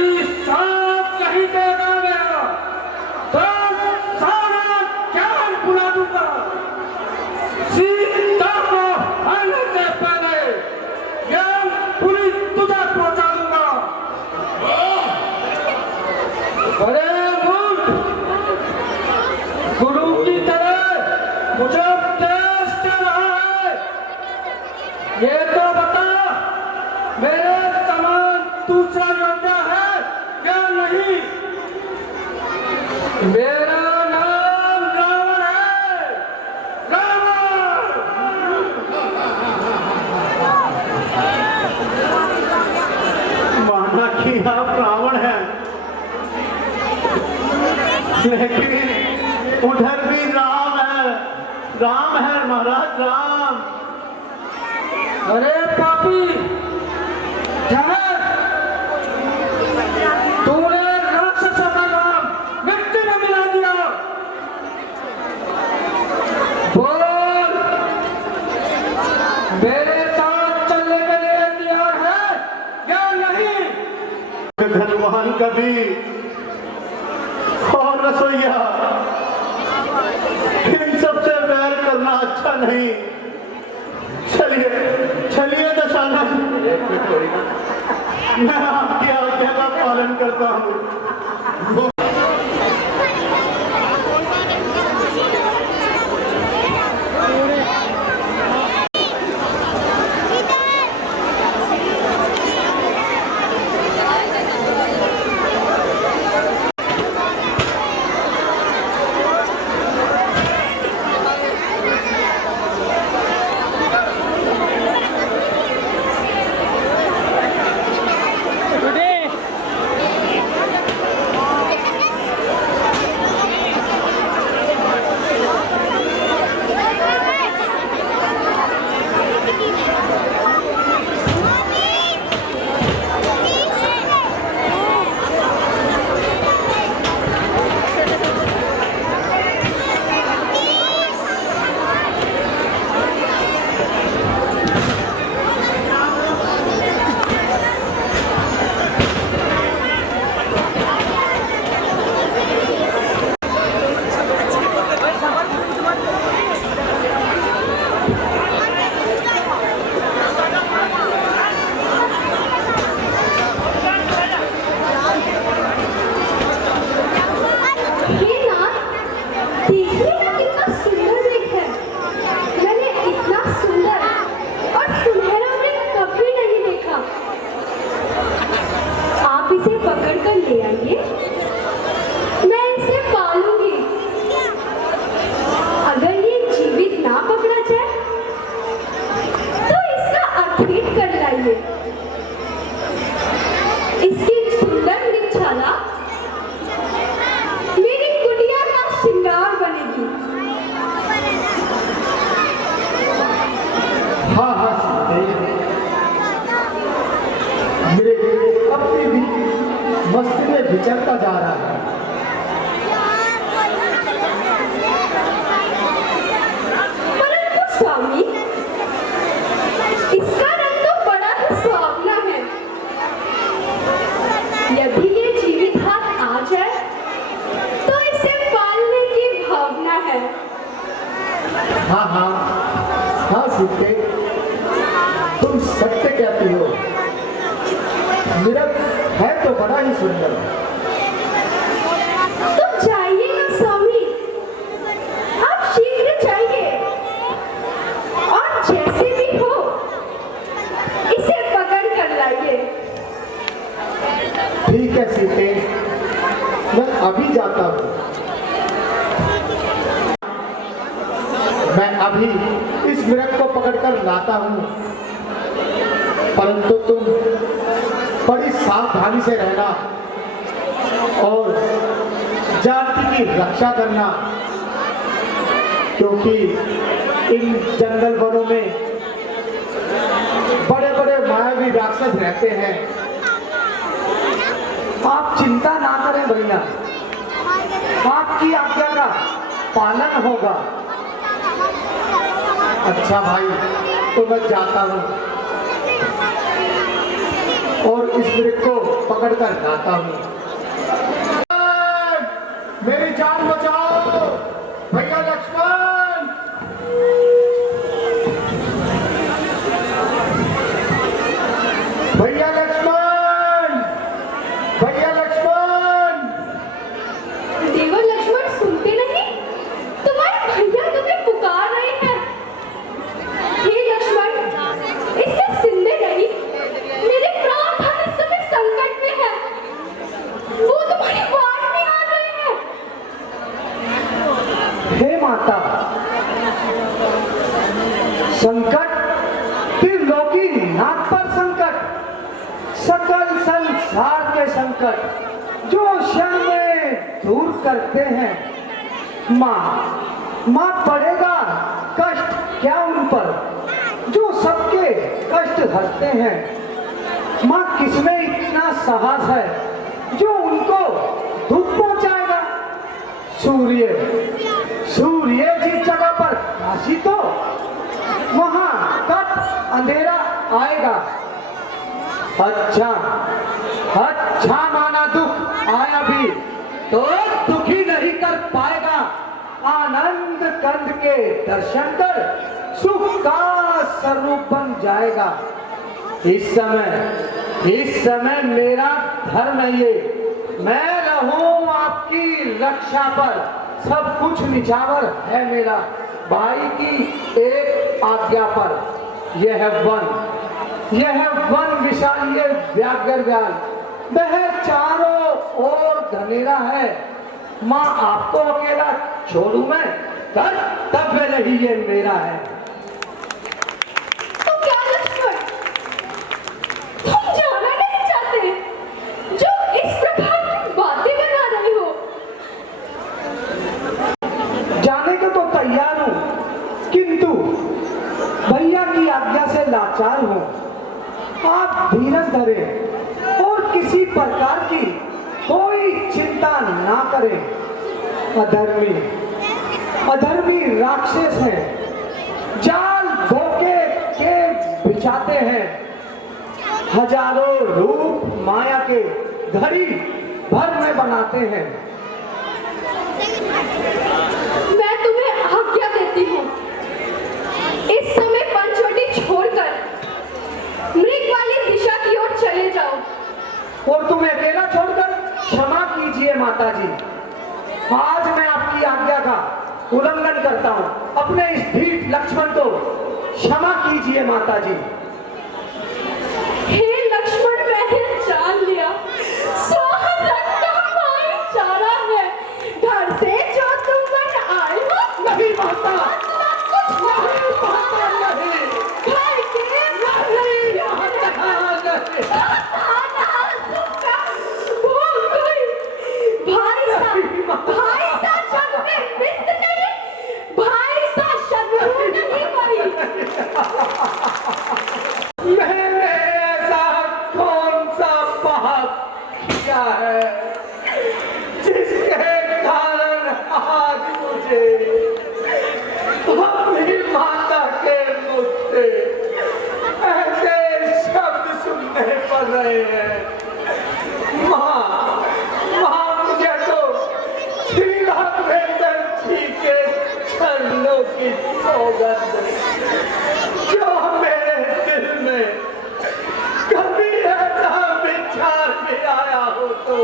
सांप कहीं देगा मेरा तो सारा ज्ञान बुला दूंगा। सीता को आने से पहले ज्ञान पुलिस तुझे पहुंचा दूंगा। अरे मूर्ख, गुरु की तरह मुझे उपदेश दे रहा है। ये तो बता, मेरे समान दूसरा योद्धा है या नहीं? मेरा नाम रावण है, रावण। माना कि आप रावण हैं, लेकिन उधर भी राम है महाराज, राम। अरे पापी, तूने राक्षसों का नाम मिट्टी में मिला दिया। बोल, मेरे साथ चलने के लिए तैयार है या नहीं? धनवान कवि और रसोईया इन सबसे बैर कर करना अच्छा नहीं। चलिए चलिए दशानन, मैं आपकी आज्ञा का पालन करता हूँ। विचरता जा रहा है। परंतु स्वामी, इसका रंग तो बड़ा ही सुहावना है। यदि ये जीवित हाथ आ जाए तो इसे पालने की भावना है। हाँ हाँ हाँ सीते, तुम सत्य कहती हो। मिरग है तो बड़ा ही सुंदर। तुम जाइए ना स्वामी, आप शीघ्र जाइए और जैसे भी हो इसे पकड़ कर लाइए। ठीक है सीते, मैं अभी जाता हूँ। मैं अभी इस मिरग को पकड़कर लाता हूँ, परंतु तुम बड़ी सावधानी से रहना और जाति की रक्षा करना, क्योंकि इन जंगल वनों में बड़े बड़े मायावी राक्षस रहते हैं। आप चिंता ना करें भैया, आपकी आज्ञा का पालन होगा। अच्छा भाई, तो मैं जाता हूँ और इस मिरग को पकड़कर लाता हूँ। मेरी जान बचाओ भैया लक्ष्मण। भैया लक्ष्मण, भैया लक्ष्मण। देवर लक्ष्मण सुनते नहीं? तुम्हारे भैया तुम्हें पुकार रहे हैं। हे लक्ष्मण, इससे जिंदे रही, मेरे प्राण धन इस समय संकट में है। वो तुम्हारी बात में आ रहे हैं। हे माता, संकट त्रिलोकी नाथ पर संकट, सकल संसार के संकट जो क्षण में दूर करते हैं। माँ पड़ेगा कष्ट क्या उन पर जो सबके कष्ट हरते हैं। माँ, किसमें इतना साहस है जो उनको दुख पहुंचाएगा। सूर्य जिस जगह पर काशी तो वहां कब अंधेरा आएगा। अच्छा माना दुख आया भी तो दुखी नहीं कर पाएगा, आनंद कर कंद के दर्शन कर सुख का स्वरूप बन जाएगा। इस समय मेरा धर्म है ये, मैं रहूं आपकी रक्षा पर, सब कुछ निछावर है मेरा भाई की एक आज्ञा पर। यह है वन विशाल, ये व्याघ्र व्याल, वह चारों ओर घनेरा है। माँ आपको अकेला छोड़ू मैं, तब नहीं ये मेरा है। तो क्या लक्ष्मण, तुम जाना नहीं चाहते जो इस प्रकार की बातें बना रहे हो? जाने को तो तैयार हूं, किंतु भैया की आज्ञा से लाचार हूं। आप धीरज धरें और किसी प्रकार की कोई चिंता ना करें। अधर्मी राक्षस हैं, जाल धोखे के बिछाते हैं, हजारों रूप माया के घड़ी भर में बनाते हैं। मैं तुम्हें आज्ञा देती हूँ, इस समय पंचवटी छोड़कर मृग वाली दिशा की ओर चले जाओ। और तुम्हें अकेला छोड़कर क्षमा कीजिए माता जी, आज मैं आपकी आज्ञा का उल्लंघन करता हूँ। अपने इस ढीठ लक्ष्मण को क्षमा कीजिए माता जी। हे लक्ष्मण, मैंने जान लिया स्वाहरत का भाईचारा है। घर से जो तुम बन आए हो, नहीं माता, कुछ नहीं माता, नहीं, भाई के नहीं माता, नहीं। भाई सा जग में मित्र नहीं, भाई सा शत्रु नहीं भाई। मैंने ऐसा कौन सा पाप किया है जिसके कारण आज मुझे अपनी माता के मुख से ऐसे शब्द सुनने पड़ रहे हैं। माँ, मुझे तो श्री राघवेंद्र जी के चरणों की सौगंध जो मेरे दिल में कभी ऐसा विचार भी आया हो तो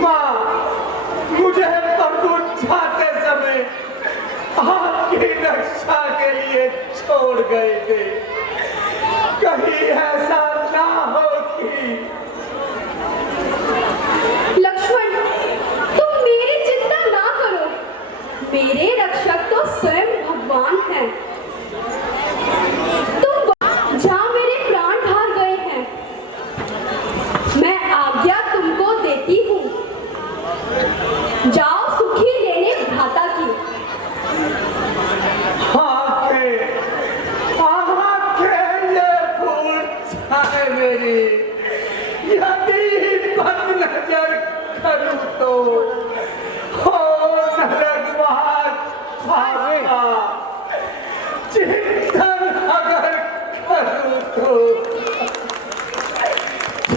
माँ मुझे प्रभु जाते समय आपकी रक्षा के लिए छोड़ गए थे। कहीं ऐसा ना हो कि लक्ष्मण, तुम मेरी चिंता ना करो, मेरे रक्षक तो स्वयं भगवान हैं। तुम जहाँ मेरे प्राण भाग गए हैं, मैं आज्ञा तुमको देती हूँ, जाओ सुखी लेने भ्राता की। ये फूट जाए मेरी, यदि बद नजर करूं तो हो नरकवास भागा, चिंतन अगर करूं तो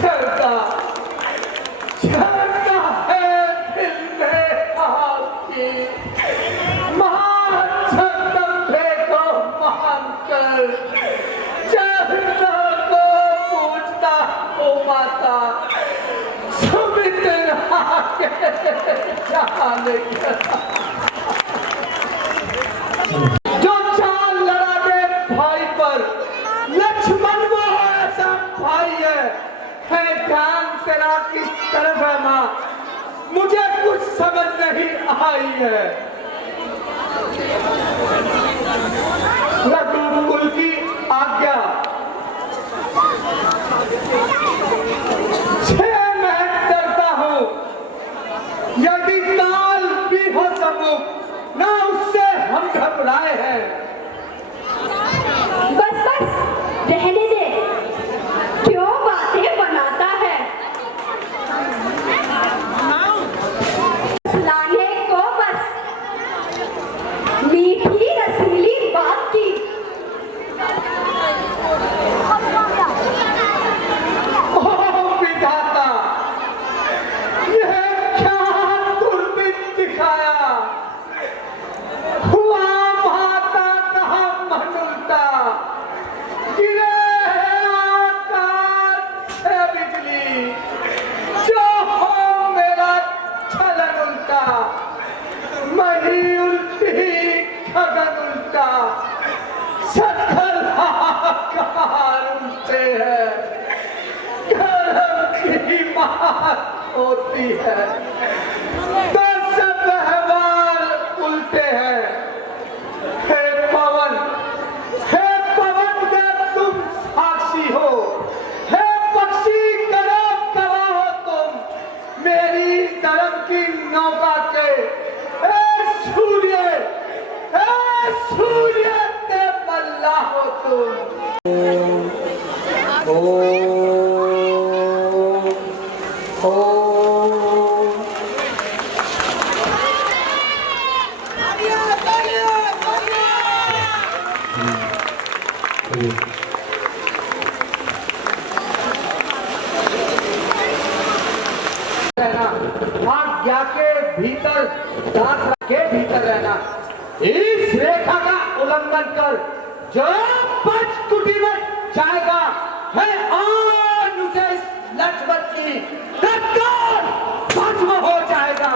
चलता है दिल में आपकी महान जगदम्बे को मानकर चरणों को पूछता हो माता, सुमित्रा के जाने जो चाल लड़ा दे भाई पर, लक्ष्मण वो ऐसा भाई है ध्यान तेरा किस तरफ है माँ, मुझे कुछ समझ नहीं आई है। रघुकुल की आज्ञा से मैं डरता हूँ, यदि काल भी हो सम्मुख ना उससे हम घबराए हैं। बस रहने दे, क्यों बातें बनाता है? लाने को बस मीठी रसीली बात की। ओ विधाता, यह क्या दुर्बिन दिखाया, का सकल हाहाकार उठते हैं, कर्म की बात होती है तो सब व्यवहार उल्टे हैं। हे पवन देव तुम साक्षी हो, हे पक्षी कदम गवाह हो तुम मेरी धर्म की नौका के। हे सूर्य ते मल्ला हो तुम। आज्ञा के भीतर, दास के भीतर रहना। इस रेखा का उल्लंघन कर जो पंचकुटी में जाएगा है अनुजय लक्ष्मण की तत्काल भस्म हो जाएगा।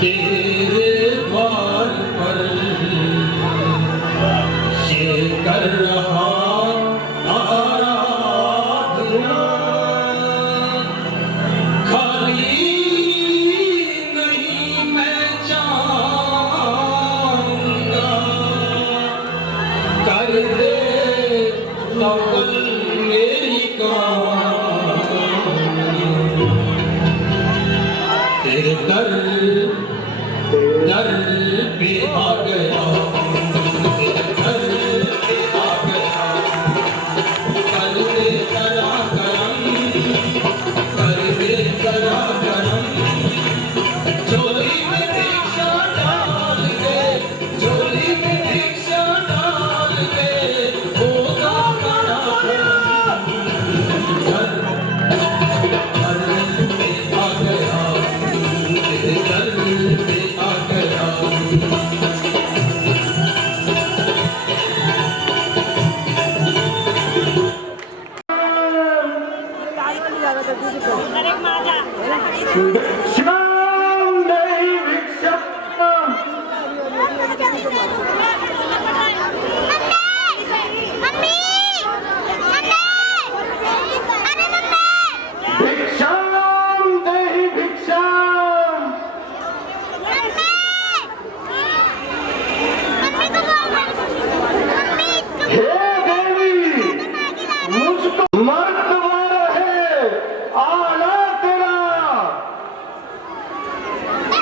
तेरे द्वार पर ये कर रहा आराधना, खाली नहीं मैं चाहूंगा, कर दे नकल मेरी तेरे दर पे आ गया, तेरे दर पे आ गया, कर दे करा करम, कर दे करा करम, झोली में भिक्षा डाल दे, झोली में भिक्षा डाल दे, होगा करा करम। दर पे आ गया, तेरे दर पे आ गया।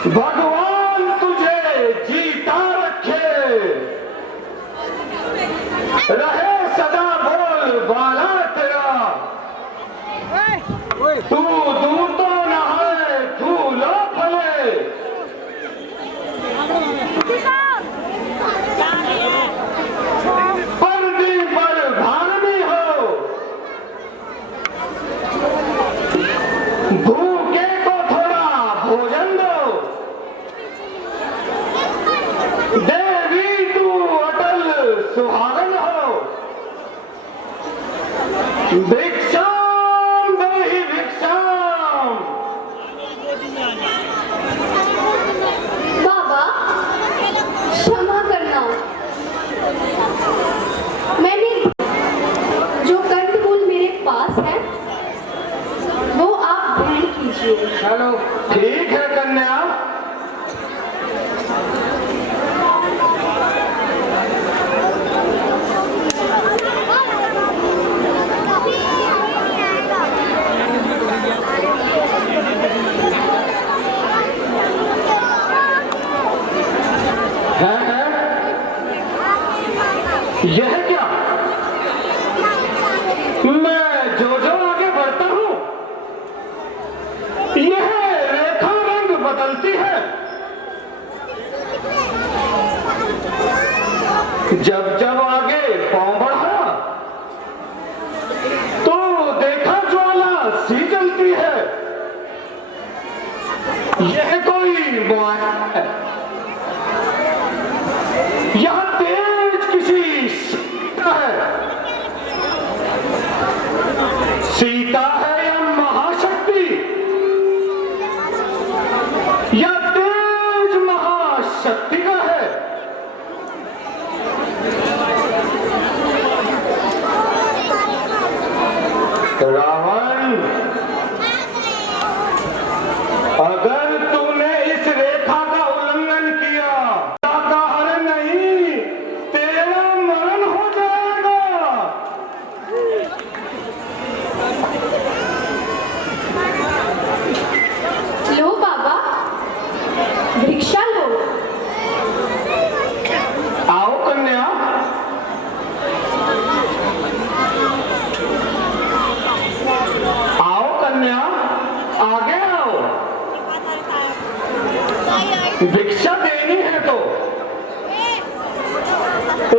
भगवान तुझे जीता रखे, रहे सदा बोल वाला तेरा, तू दूर तो न है फूलो फले, पर्दी पर भारनी हो, भूखे को थोड़ा भोजन दो, देवी तू अटल सुहागन हो, भिक्षाम देहि भिक्षाम। बाबा क्षमा करना, मैंने जो कंठमूल मेरे पास है वो आप ग्रहण कीजिए। चलो ठीक है कन्या। यह क्या? मैं जो आगे बढ़ता हूं यह रेखा रंग बदलती है। जब जब आगे पांव बढ़ाया तो देखा ज्वाला सी जलती है। यह कोई माया है, यह तेज किसी सीता है। सीता है या महाशक्ति या तेज महाशक्ति का है। रावण, अगर तूने इस रेखा का उल्लंघन किया का हर नहीं, तेरा मरण हो जाएगा। लो बाबा, भिक्षा लो। आओ कन्या, आओ कन्या, आगे आओ। भिक्षा देनी है तो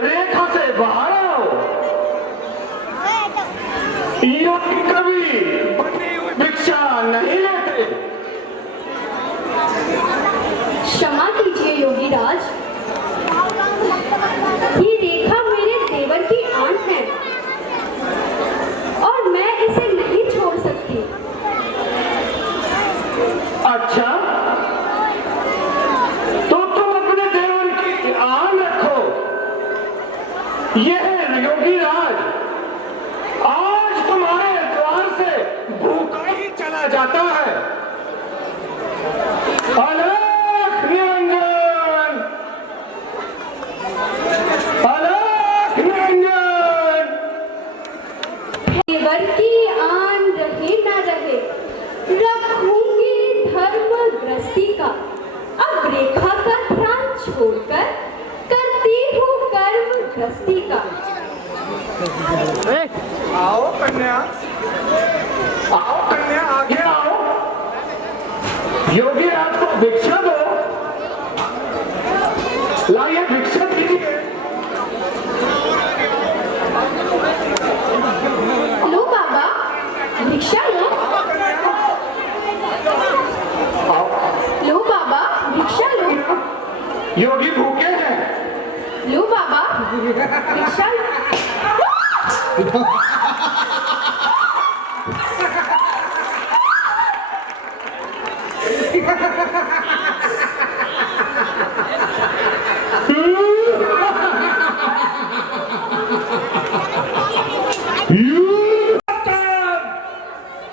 रेखा से बाहर आओ। योगी कभी भिक्षा नहीं लेते। क्षमा कीजिए योगी राज, ये रेखा मेरे देवर की आन है और मैं इसे नहीं छोड़ सकती। अच्छा, तो तुम अपने देवर की आन रखो। यह योगी राज आज तुम्हारे द्वार से भूखा ही चला जाता है। अलख निरंजन, अलख निरंजन। देवर की आन रहे ना रहे, रखूंगी धर्म गृहस्थी का। अब रेखा का ध्यान छोड़कर करती हूँ कर्म गृहस्थी का। आओ कन्या, आओ कन्या, आगे आओ। योगी राज को भिक्षा दो। लाइए भिक्षा दीजिए। लो बाबा, भिक्षा लो। आओ। लो बाबा, भिक्षा लो। योगी भूखे हैं। लो बाबा, भिक्षा लो।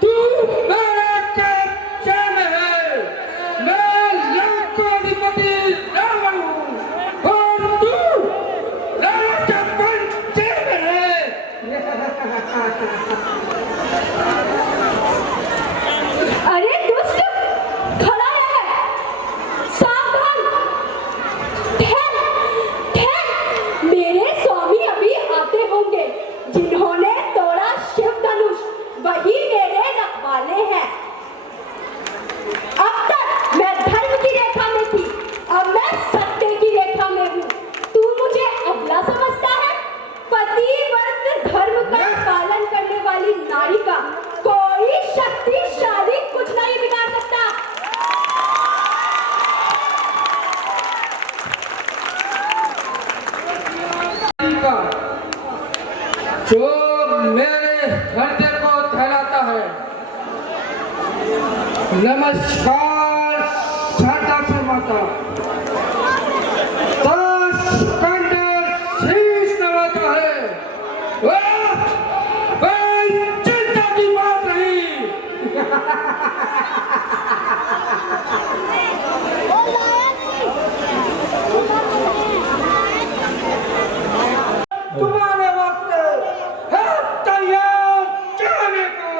तू मेरा कैप्टन है, मैं लंकाधिपति रावण हूँ और तू राजा पंचन है। अरे दुष्ट, खड़ा है, सावधान। ठहर, ठहर, मेरे स्वामी अभी आते होंगे। जिन्होंने तोड़ा शिव धनुष वही मेरे रखवाले हैं। अब तक मैं धर्म की रेखा में थी, अब मैं सत्य की रेखा में हूँ। तू मुझे अबला समझता है? पतिव्रत धर्म का पालन करने वाली नारी का कोई शक्तिशाली कुछ नहीं बिगाड़ सकता। का जो मेरे हृदय को ठहराता है। नमस्कार शारदा से माता। 10 कंडे शीश नवाता है। वाह! कोई चिंता की बात नहीं। तुम्हारे वक्त है तैयार जाने को।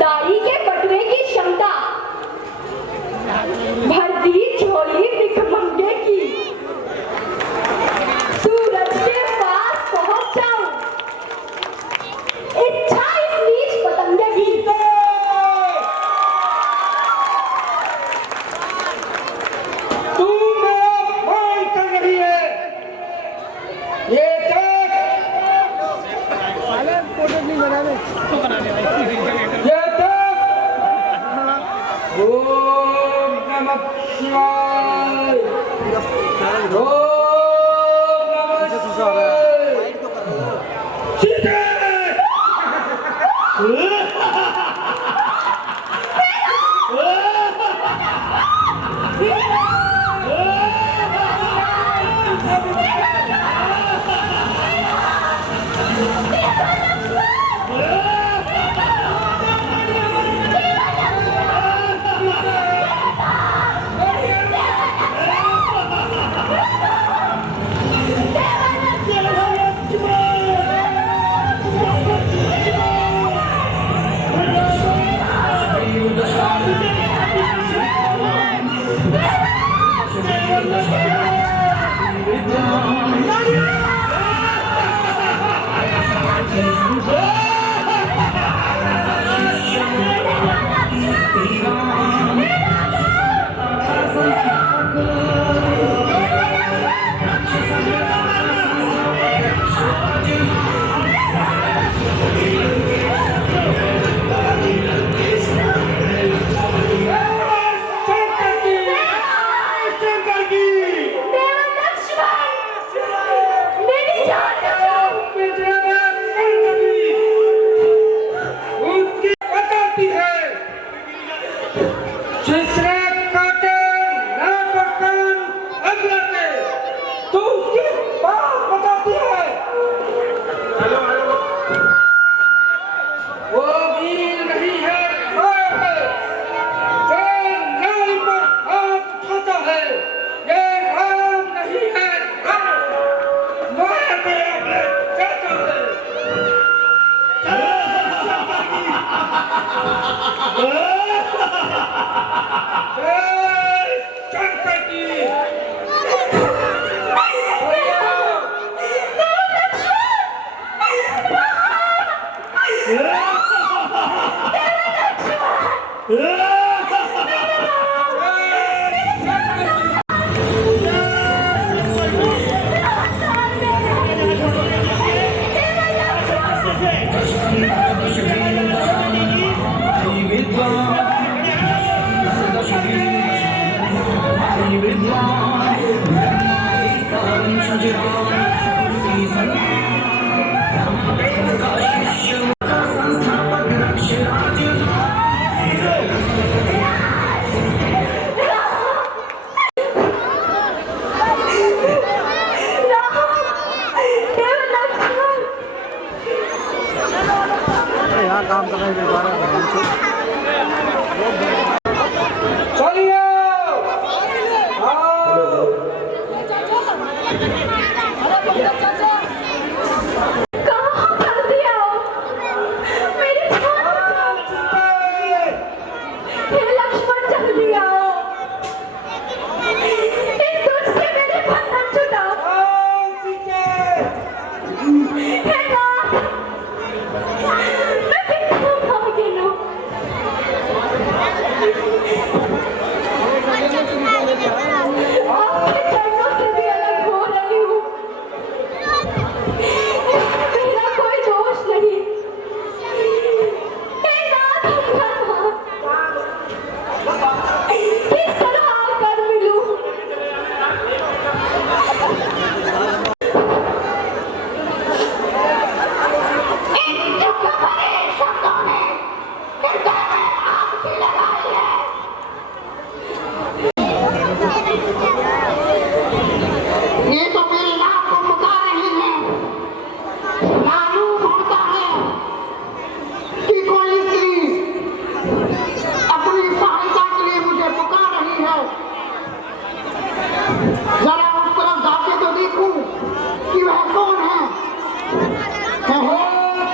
दाई के बटुए की क्षमता भर दी झोली भिखमंगे की। सूरज के पास पहुंच जाऊं ये देख, ओम नमः शिवाय, ओम नमः शिवाय।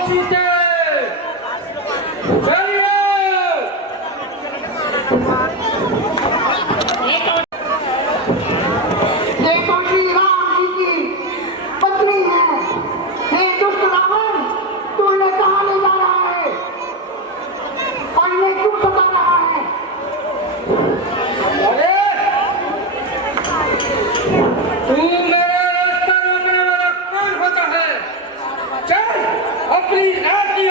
सीधे अपनी रात की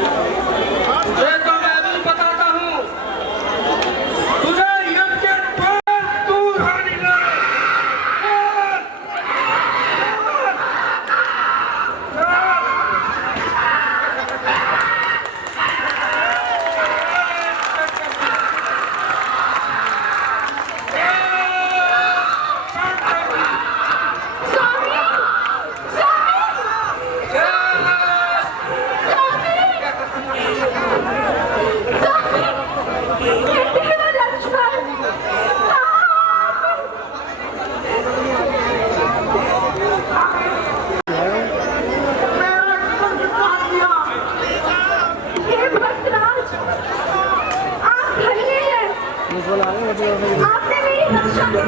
ये तो मैं भी बताता हूँ तुझे युद्ध के बाद दूर होने लगा। आपने मेरी रक्षा की।